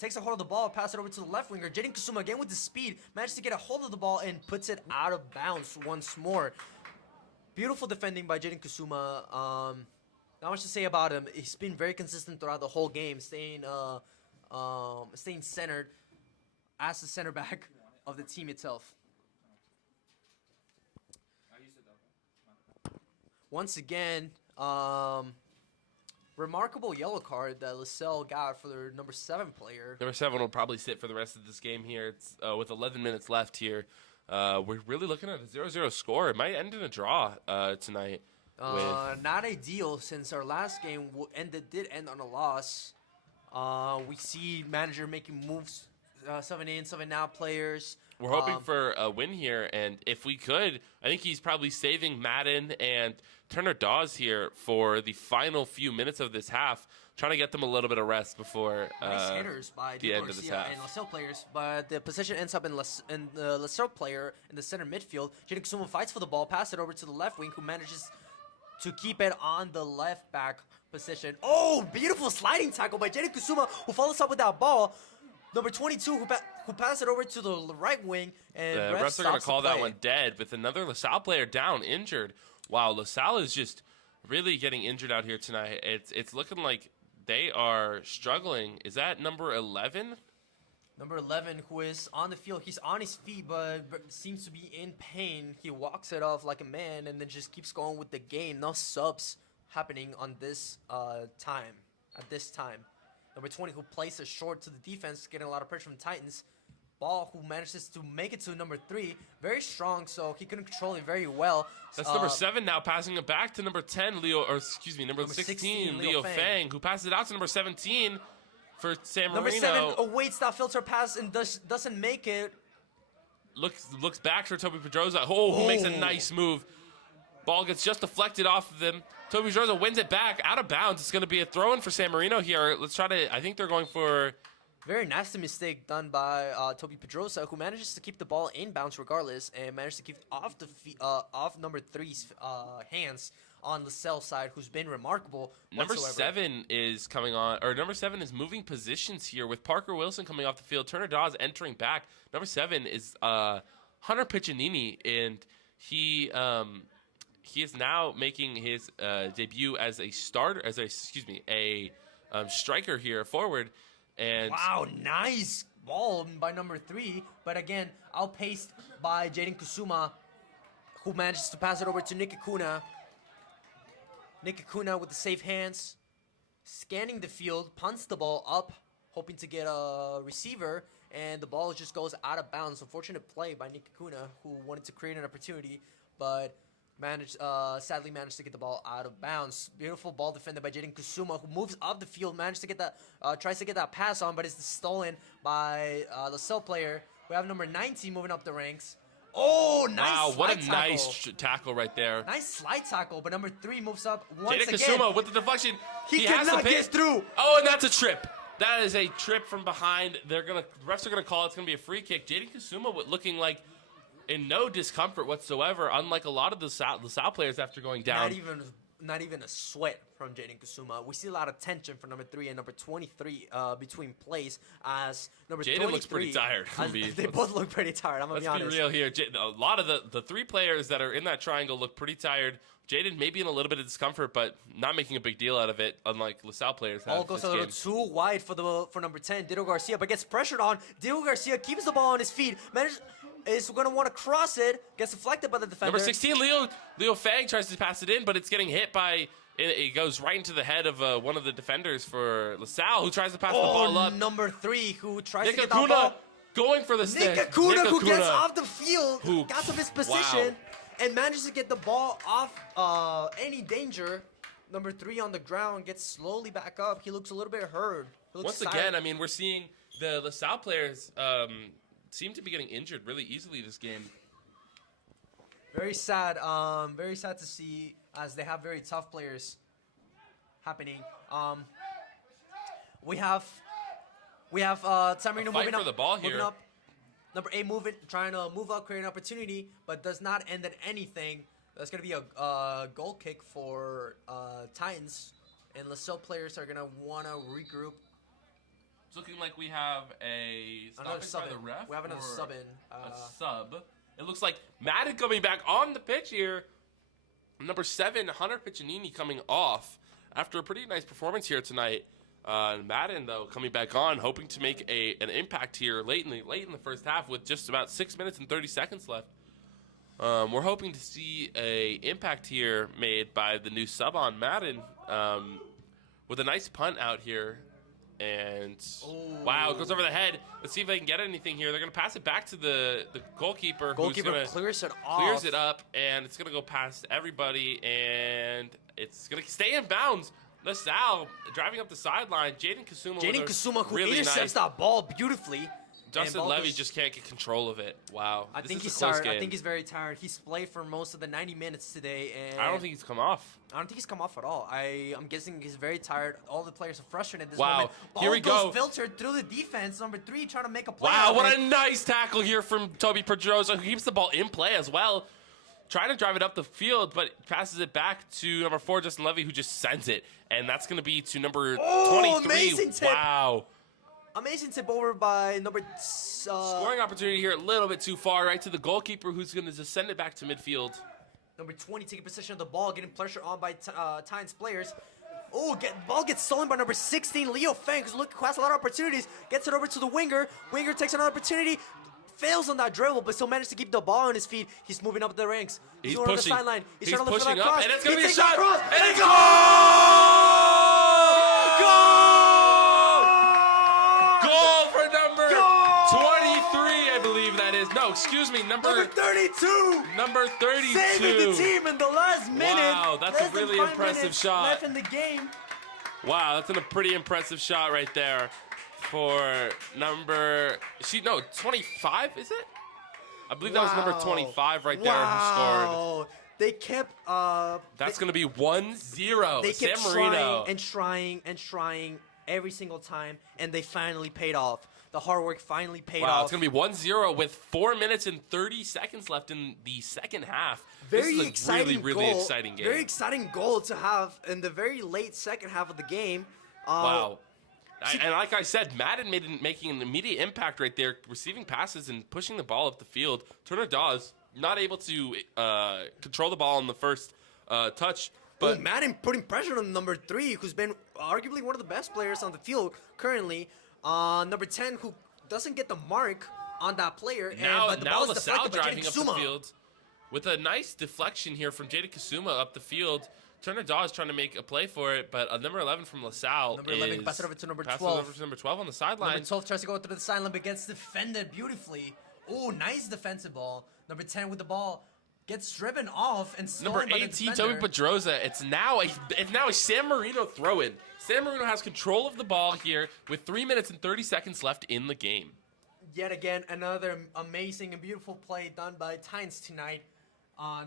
takes a hold of the ball, pass it over to the left winger. Jaden Kusuma again with the speed, manages to get a hold of the ball and puts it out of bounds once more. Beautiful defending by Jaden Kusuma. Not much to say about him. He's been very consistent throughout the whole game, staying centered as the center back of the team itself. Once again, remarkable yellow card that LaSalle got for their number 7 player. Number 7 will probably sit for the rest of this game here. It's with 11 minutes left here. We're really looking at a 0-0 score. It might end in a draw tonight. Not ideal, since our last game did end on a loss. We see manager making moves, 7 in, 7 out players. We're hoping for a win here, and if we could, I think he's probably saving Madden and Turner Dawes here for the final few minutes of this half, trying to get them a little bit of rest before nice hitters by the end of this half. And LaSalle players, but the possession ends up in the LaSalle player in the center midfield. Jaden Kusuma fights for the ball, pass it over to the left wing, who manages to keep it on the left back position. Oh, beautiful sliding tackle by Jaden Kusuma, who follows up with that ball. Number 22, who passed it over to the right wing, and the refs are going to call that one dead with another LaSalle player down, injured. Wow, LaSalle is just really getting injured out here tonight. It's looking like they are struggling. Is that number 11? Number 11, who is on the field. He's on his feet, but seems to be in pain. He walks it off like a man and then just keeps going with the game. No subs happening on this at this time. Number 20, who plays it short to the defense, getting a lot of pressure from Titans. Ball, who manages to make it to number 3. Very strong, so he couldn't control it very well. That's number 7 now, passing it back to number 10, number 16, Leo Feng, who passes it out to number 17 for San Marino. Number 7 awaits that filter pass and doesn't make it. Looks back for Toby Pedroza. Who makes a nice move. Ball gets just deflected off of them. Toby Pedrosa wins it back out of bounds. It's going to be a throw-in for San Marino here. Let's try to. I think they're going for. Very nasty mistake done by Toby Pedrosa, who manages to keep the ball in bounds regardless, and managed to keep off number 3's hands on the Salle side, who's been remarkable. Number whatsoever. 7 is coming on, or number 7 is moving positions here with Parker Wilson coming off the field. Turner Dawes entering back. Number 7 is Hunter Piccinini, and he is now making his debut as a starter, a striker here forward. And wow, nice ball by number 3, but again, outpaced by Jaden Kusuma, who manages to pass it over to Nick Acuna. Nick Acuna with the safe hands, scanning the field, punts the ball up, hoping to get a receiver, and the ball just goes out of bounds. Unfortunate play by Nick Acuna, who wanted to create an opportunity, but sadly managed to get the ball out of bounds. Beautiful ball defended by Jaden Kusuma, who moves up the field, managed to get that, tries to get that pass on, but is stolen by the Salle player. We have number 19 moving up the ranks. Oh, nice! Wow, what a tackle. nice tackle right there. Nice slide tackle, but number 3 moves up once Jaden again. Kusuma with the deflection. He has to cannot pay. get through. Oh, and that's a trip. That is a trip from behind. Refs are gonna call it. It's gonna be a free kick. Jaden Kusuma looking like in no discomfort whatsoever, unlike a lot of the Salle players after going down. Not even a sweat from Jaden Kusuma. We see a lot of tension for number 3 and number 23 between plays, as number 23. Jaden looks pretty tired. They both look pretty tired, I'm going to be honest. Let's be real here. A lot of the 3 players that are in that triangle look pretty tired. Jaden may be in a little bit of discomfort, but not making a big deal out of it, unlike LaSalle players have. Ball goes a little too wide for number 10, Diego Garcia, but gets pressured on. Diego Garcia keeps the ball on his feet. Is going to want to cross it. Gets deflected by the defender. Number 16, Leo Fang tries to pass it in, but it's getting hit by. It goes right into the head of one of the defenders for LaSalle, who tries to pass the ball up. Number 3, who tries Nick to get Acuna the ball. going for the stick. Nick Acuna, who gets off the field, got to his position, wow. and manages to get the ball off any danger. Number 3 on the ground gets slowly back up. He looks a little bit hurt. Once again, I mean, we're seeing the LaSalle players seem to be getting injured really easily this game. Very sad. Very sad to see, as they have very tough players happening. We have San Marino moving for up. the ball here. Moving up. Number 8 trying to move up, create an opportunity, but does not end in anything. That's going to be a goal kick for Titans, and LaSalle players are going to want to regroup. It's looking like we have a stoppage by the ref. We have another sub in. A sub. It looks like Madden coming back on the pitch here. Number 7, Hunter Piccinini coming off after a pretty nice performance here tonight. Madden, though, coming back on, hoping to make an impact here late in the first half with just about 6 minutes and 30 seconds left. We're hoping to see a impact here made by the new sub on Madden with a nice punt out here. And wow, it goes over the head. Let's see if they can get anything here. They're going to pass it back to the goalkeeper. Goalkeeper clears it off. Clears it up, and it's going to go past everybody, and it's going to stay in bounds. LaSalle driving up the sideline. Jaden Kusuma who really intercepts that ball beautifully. Justin Levy just can't get control of it. Wow. I think he's tired. I think he's very tired. He's played for most of the 90 minutes today, and I don't think he's come off. I don't think he's come off at all. I'm guessing he's very tired. All the players are frustrated at this wow. moment. Here we go. Goes filtered through the defense. Number 3 trying to make a play. Wow, what a nice tackle here from Toby Pedrosa, who keeps the ball in play as well. Trying to drive it up the field, but passes it back to number 4, Justin Levy, who just sends it. And that's going to be to number 23. Amazing tip. Wow. Amazing tip over by number... Scoring opportunity here a little bit too far, right to the goalkeeper, who's going to just send it back to midfield. Number 20 taking possession of the ball, getting pressure on by Titans players. Ball gets stolen by number 16, Leo Fang, who has a lot of opportunities. Gets it over to the winger. Winger takes another opportunity. Fails on that dribble, but still managed to keep the ball on his feet. He's moving up the ranks. He's going pushing. On the sideline. He's pushing up, and it's going to be a shot. And it's goal! Goal for number 23, I believe that is. No, excuse me, number 32. Number 32. Saving the team in the last minute. Wow, that's a really impressive shot. Left in the game. Wow, that's a pretty impressive shot right there. For number 25, is it? I believe that was number 25 right there who scored. They kept. That's going to be 1-0. They kept San Marino. trying every single time, and they finally paid off. The hard work finally paid Wow, off. it's going to be 1-0 with 4 minutes and 30 seconds left in the second half. Very this is a exciting really goal. exciting game. Very exciting goal to have in the very late second half of the game. Wow. And like I said, Madden making an immediate impact right there, receiving passes and pushing the ball up the field. Turner Dawes not able to control the ball on the first touch. But Madden putting pressure on number 3, who's been arguably one of the best players on the field currently. Number 10, who doesn't get the mark on that player. But the now ball is LaSalle deflected by driving Jaden up the Kusuma. field with a nice deflection here from Jada Kasuma up the field. Turner Dawes trying to make a play for it, but number 11 from LaSalle Number 11 passes it over to number 12. Passes it over to number 12 on the sideline. Number 12 tries to go through the sideline, but gets defended beautifully. Oh, nice defensive ball. Number 10 with the ball gets driven off and stolen Number by the 18, defender. Toby Pedroza. It's now a San Marino throw-in. San Marino has control of the ball here with 3 minutes and 30 seconds left in the game. Yet again, another amazing and beautiful play done by Titans tonight.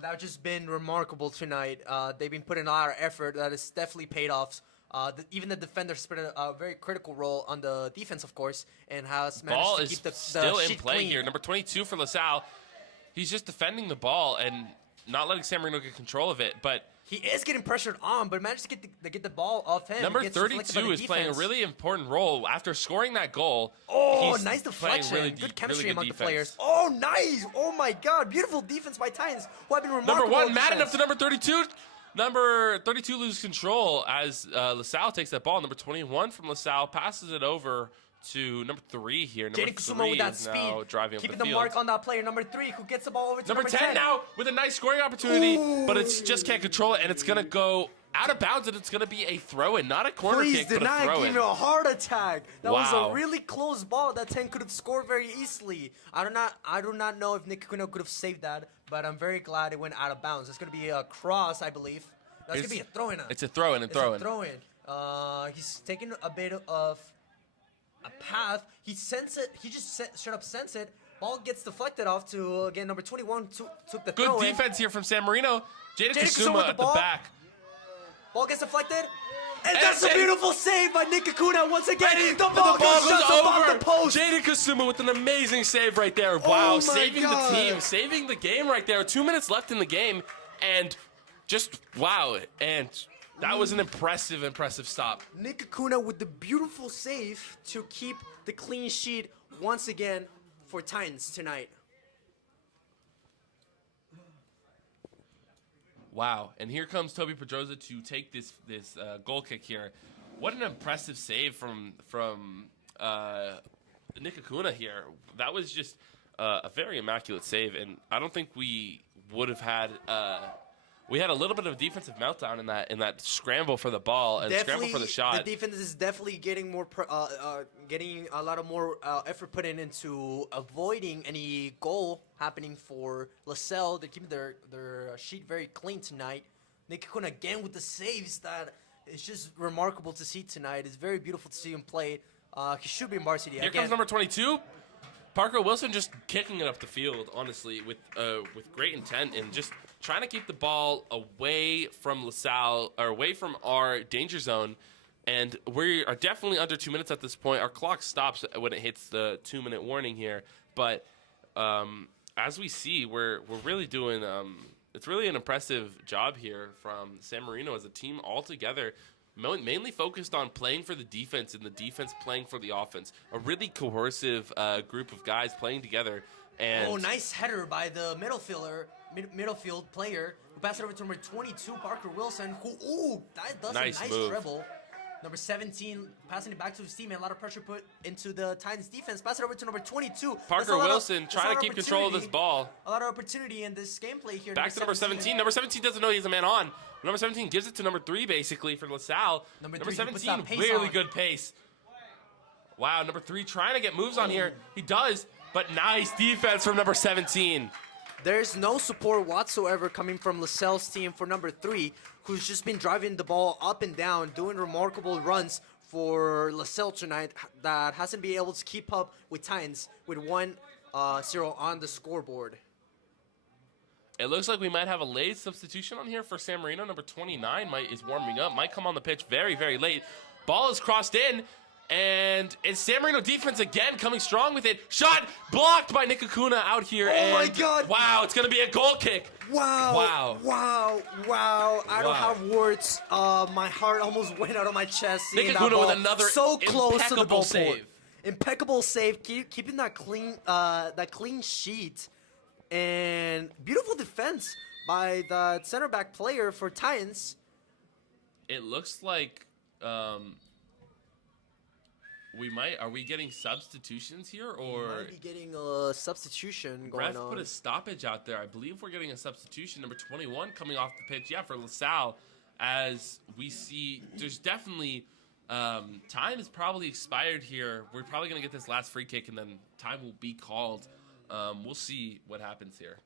That's just been remarkable tonight. They've been putting a lot of effort. That has definitely paid off. Even the defenders played a very critical role on the defense, of course, and has managed Ball to is keep the still in sheet play clean. here. Number 22 for LaSalle. He's just defending the ball and not letting San Marino get control of it. But He is getting pressured on, but managed to get the ball off him. number He gets deflected by 32 the is playing a defense. really important role after scoring that goal. Oh, he's nice playing deflection. really Good chemistry really good among the defense. players. Oh, nice. Oh, my God. Beautiful defense by Titans, who have been remarkable. Number 1, on Madden up defense. to number 32. Number 32 loses control as LaSalle takes that ball. Number 21 from LaSalle passes it over to number 3 here. Number Jaden Kusuma 3 with that is now speed, driving up keeping the the field. mark on that player. Number 3, who gets the ball over to Number 10 now with a nice scoring opportunity, but it's just can't control it, and it's going to go out of bounds, and it's going to be a throw-in, not a corner Please kick, do but a not give throw-in. me a heart attack. That was Wow. a really close ball. That 10 could have scored very easily. I do not know if Nick Kuno could have saved that, but I'm very glad it went out of bounds. It's going to be a cross, I believe. That's going to be a throw-in. It's a throw-in and throw-in. It's a throw-in. He's taking a bit of a path. He sense it. He just straight up sense it. Ball gets deflected off to, again, number 21 took the Good throw-in. defense here from San Marino. Jada Kusuma Kasuma with the at the ball. back. Ball gets deflected. And And that's a then- beautiful save by Nick Kakuna once again. The ball goes goes just above over. the post. Jada Kasuma with an amazing save right there. Wow, my saving God. the team, saving the game right there. 2 minutes left in the game, and just wow. And that was an impressive stop. Nick Kakuna with the beautiful save to keep the clean sheet once again for Titans tonight. Wow, and here comes Toby Pedroza to take this goal kick here. What an impressive save from Nick Acuna here. That was just a very immaculate save, and I don't think we would have had. We had a little bit of a defensive meltdown in that scramble for the ball and scramble for the shot. The defense is definitely getting more, getting a lot of more effort put into avoiding any goal happening for LaSalle. They're keeping their sheet very clean tonight. Nick Kakuna again with the saves that is just remarkable to see tonight. It's very beautiful to see him play. He should be in varsity Here again. comes number 22. Parker Wilson just kicking it up the field, honestly, with great intent and just trying to keep the ball away from LaSalle, or away from our danger zone. And we are definitely under 2 minutes at this point. Our clock stops when it hits the 2 minute warning here. But as we see, we're really doing it's really an impressive job here from San Marino as a team all together. Mainly focused on playing for the defense and the defense playing for the offense. A really cohesive group of guys playing together. And Nice header by the middle field player who passed it over to number 22, Parker Wilson, who does Nice a nice move. dribble. Number 17 passing it back to his teammate. A lot of pressure put into the Titans defense. Pass it over to number 22. Parker Wilson trying to keep control of this ball. A lot of opportunity in this gameplay here. Back to number 17. Number 17 doesn't know he's a man on. Number 17 gives it to number 3, basically, for LaSalle. Number Number 3 puts 17, that pace really on. good pace. Wow, number 3 trying to get moves on here. He does, but nice defense from number 17. There's no support whatsoever coming from LaSalle's team for number 3, who's just been driving the ball up and down, doing remarkable runs for LaSalle tonight that hasn't been able to keep up with Titans with 1-0 on the scoreboard. It looks like we might have a late substitution on here for San Marino. Number 29 is warming up. Might come on the pitch very, very late. Ball is crossed in. And it's San Marino defense again coming strong with it. Shot blocked by Nikakuna out here. Oh my God. Wow, it's going to be a goal kick. Wow. Wow. Wow. Wow. I don't Wow. have words. My heart almost went out of my chest seeing that Nikakuna ball. with another so close to the impeccable ball save. port. Impeccable save, keeping that clean sheet, and beautiful defense by the center back player for Titans. It looks like are we getting substitutions here, or Might be getting a substitution going ref on. put a stoppage out there? I believe we're getting a substitution. Number 21 coming off the pitch, yeah, for LaSalle. As we see, there's definitely time is probably expired here. We're probably gonna get this last free kick, and then time will be called. We'll see what happens here.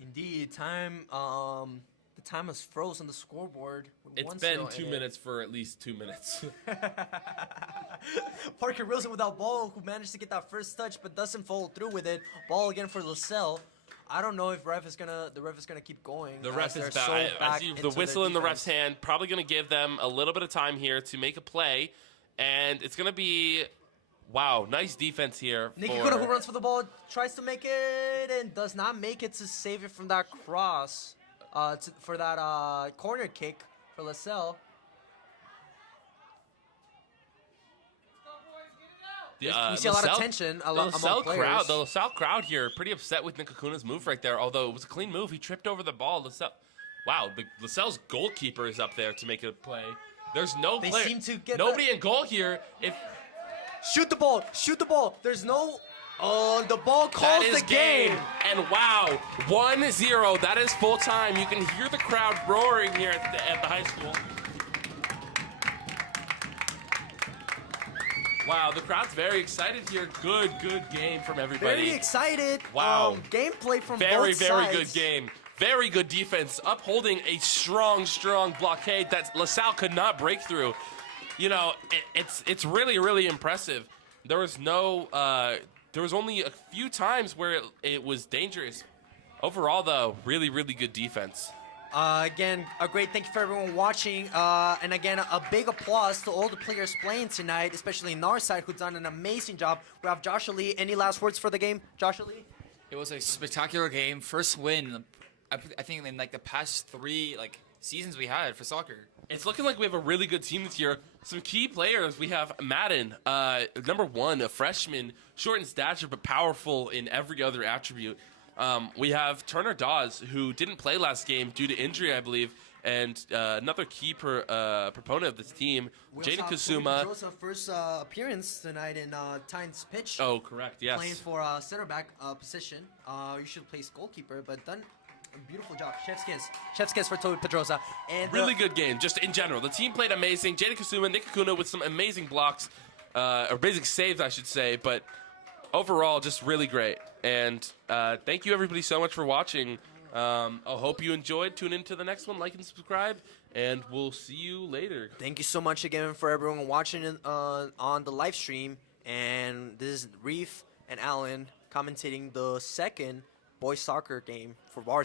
Indeed, time. The time has frozen the scoreboard. With It's 1-0 been in 2 it. minutes for at least 2 minutes. Parker Wilson without ball, who managed to get that first touch but doesn't follow through with it. Ball again for LaSalle. I don't know if the ref is gonna keep going. The ref as is they're back. so I see the into whistle their in the ref's defense. hand. Probably going to give them a little bit of time here to make a play. And it's going to be, wow, nice defense here. Nikakuna, who runs for the ball, tries to make it and does not make it to save it from that cross. For that corner kick for LaSalle. The, You see a lot of tension among players. The LaSalle crowd here pretty upset with Nikakuna's move right there. Although it was a clean move, he tripped over the ball. Wow, LaSalle's goalkeeper is up there to make a play. There's no They player. seem to get nobody in goal here. If Shoot the ball! Shoot the ball! There's no... Oh, the ball calls that is the game! And wow, 1-0. That is full time. You can hear the crowd roaring here at the high school. Wow, the crowd's very excited here. Good game from everybody. Very excited. Wow. Gameplay from Very both sides. good game. Very good defense, upholding a strong blockade that LaSalle could not break through. You know, it's really impressive. There was only a few times where it was dangerous. Overall, though, really good defense. Again, a great thank you for everyone watching. And again, a big applause to all the players playing tonight, especially in our side, who've done an amazing job. We have Joshua Lee. Any last words for the game, Joshua Lee? It was a spectacular game. First win, I think, in like the past 3 seasons we had for soccer. It's looking like we have a really good team this year. Some key players. We have Madden, number 1, a freshman, short in stature but powerful in every other attribute. We have Turner Dawes, who didn't play last game due to injury, I believe, and another key proponent of this team, Jaden Kusuma. First appearance tonight in Titans pitch. Oh, correct, yes. Playing for center back position. You should play goalkeeper, but done a beautiful job. Chef's kiss for Toby Pedrosa. And Really good game, just in general. The team played amazing. Jaden Kusuma, Nikakuna with some amazing blocks, or basic saves, I should say, but overall, just really great. And thank you, everybody, so much for watching. I hope you enjoyed. Tune into the next one. Like and subscribe, and we'll see you later. Thank you so much again for everyone watching on the live stream. And this is Reef and Alan commentating the second boys soccer game for Varsity.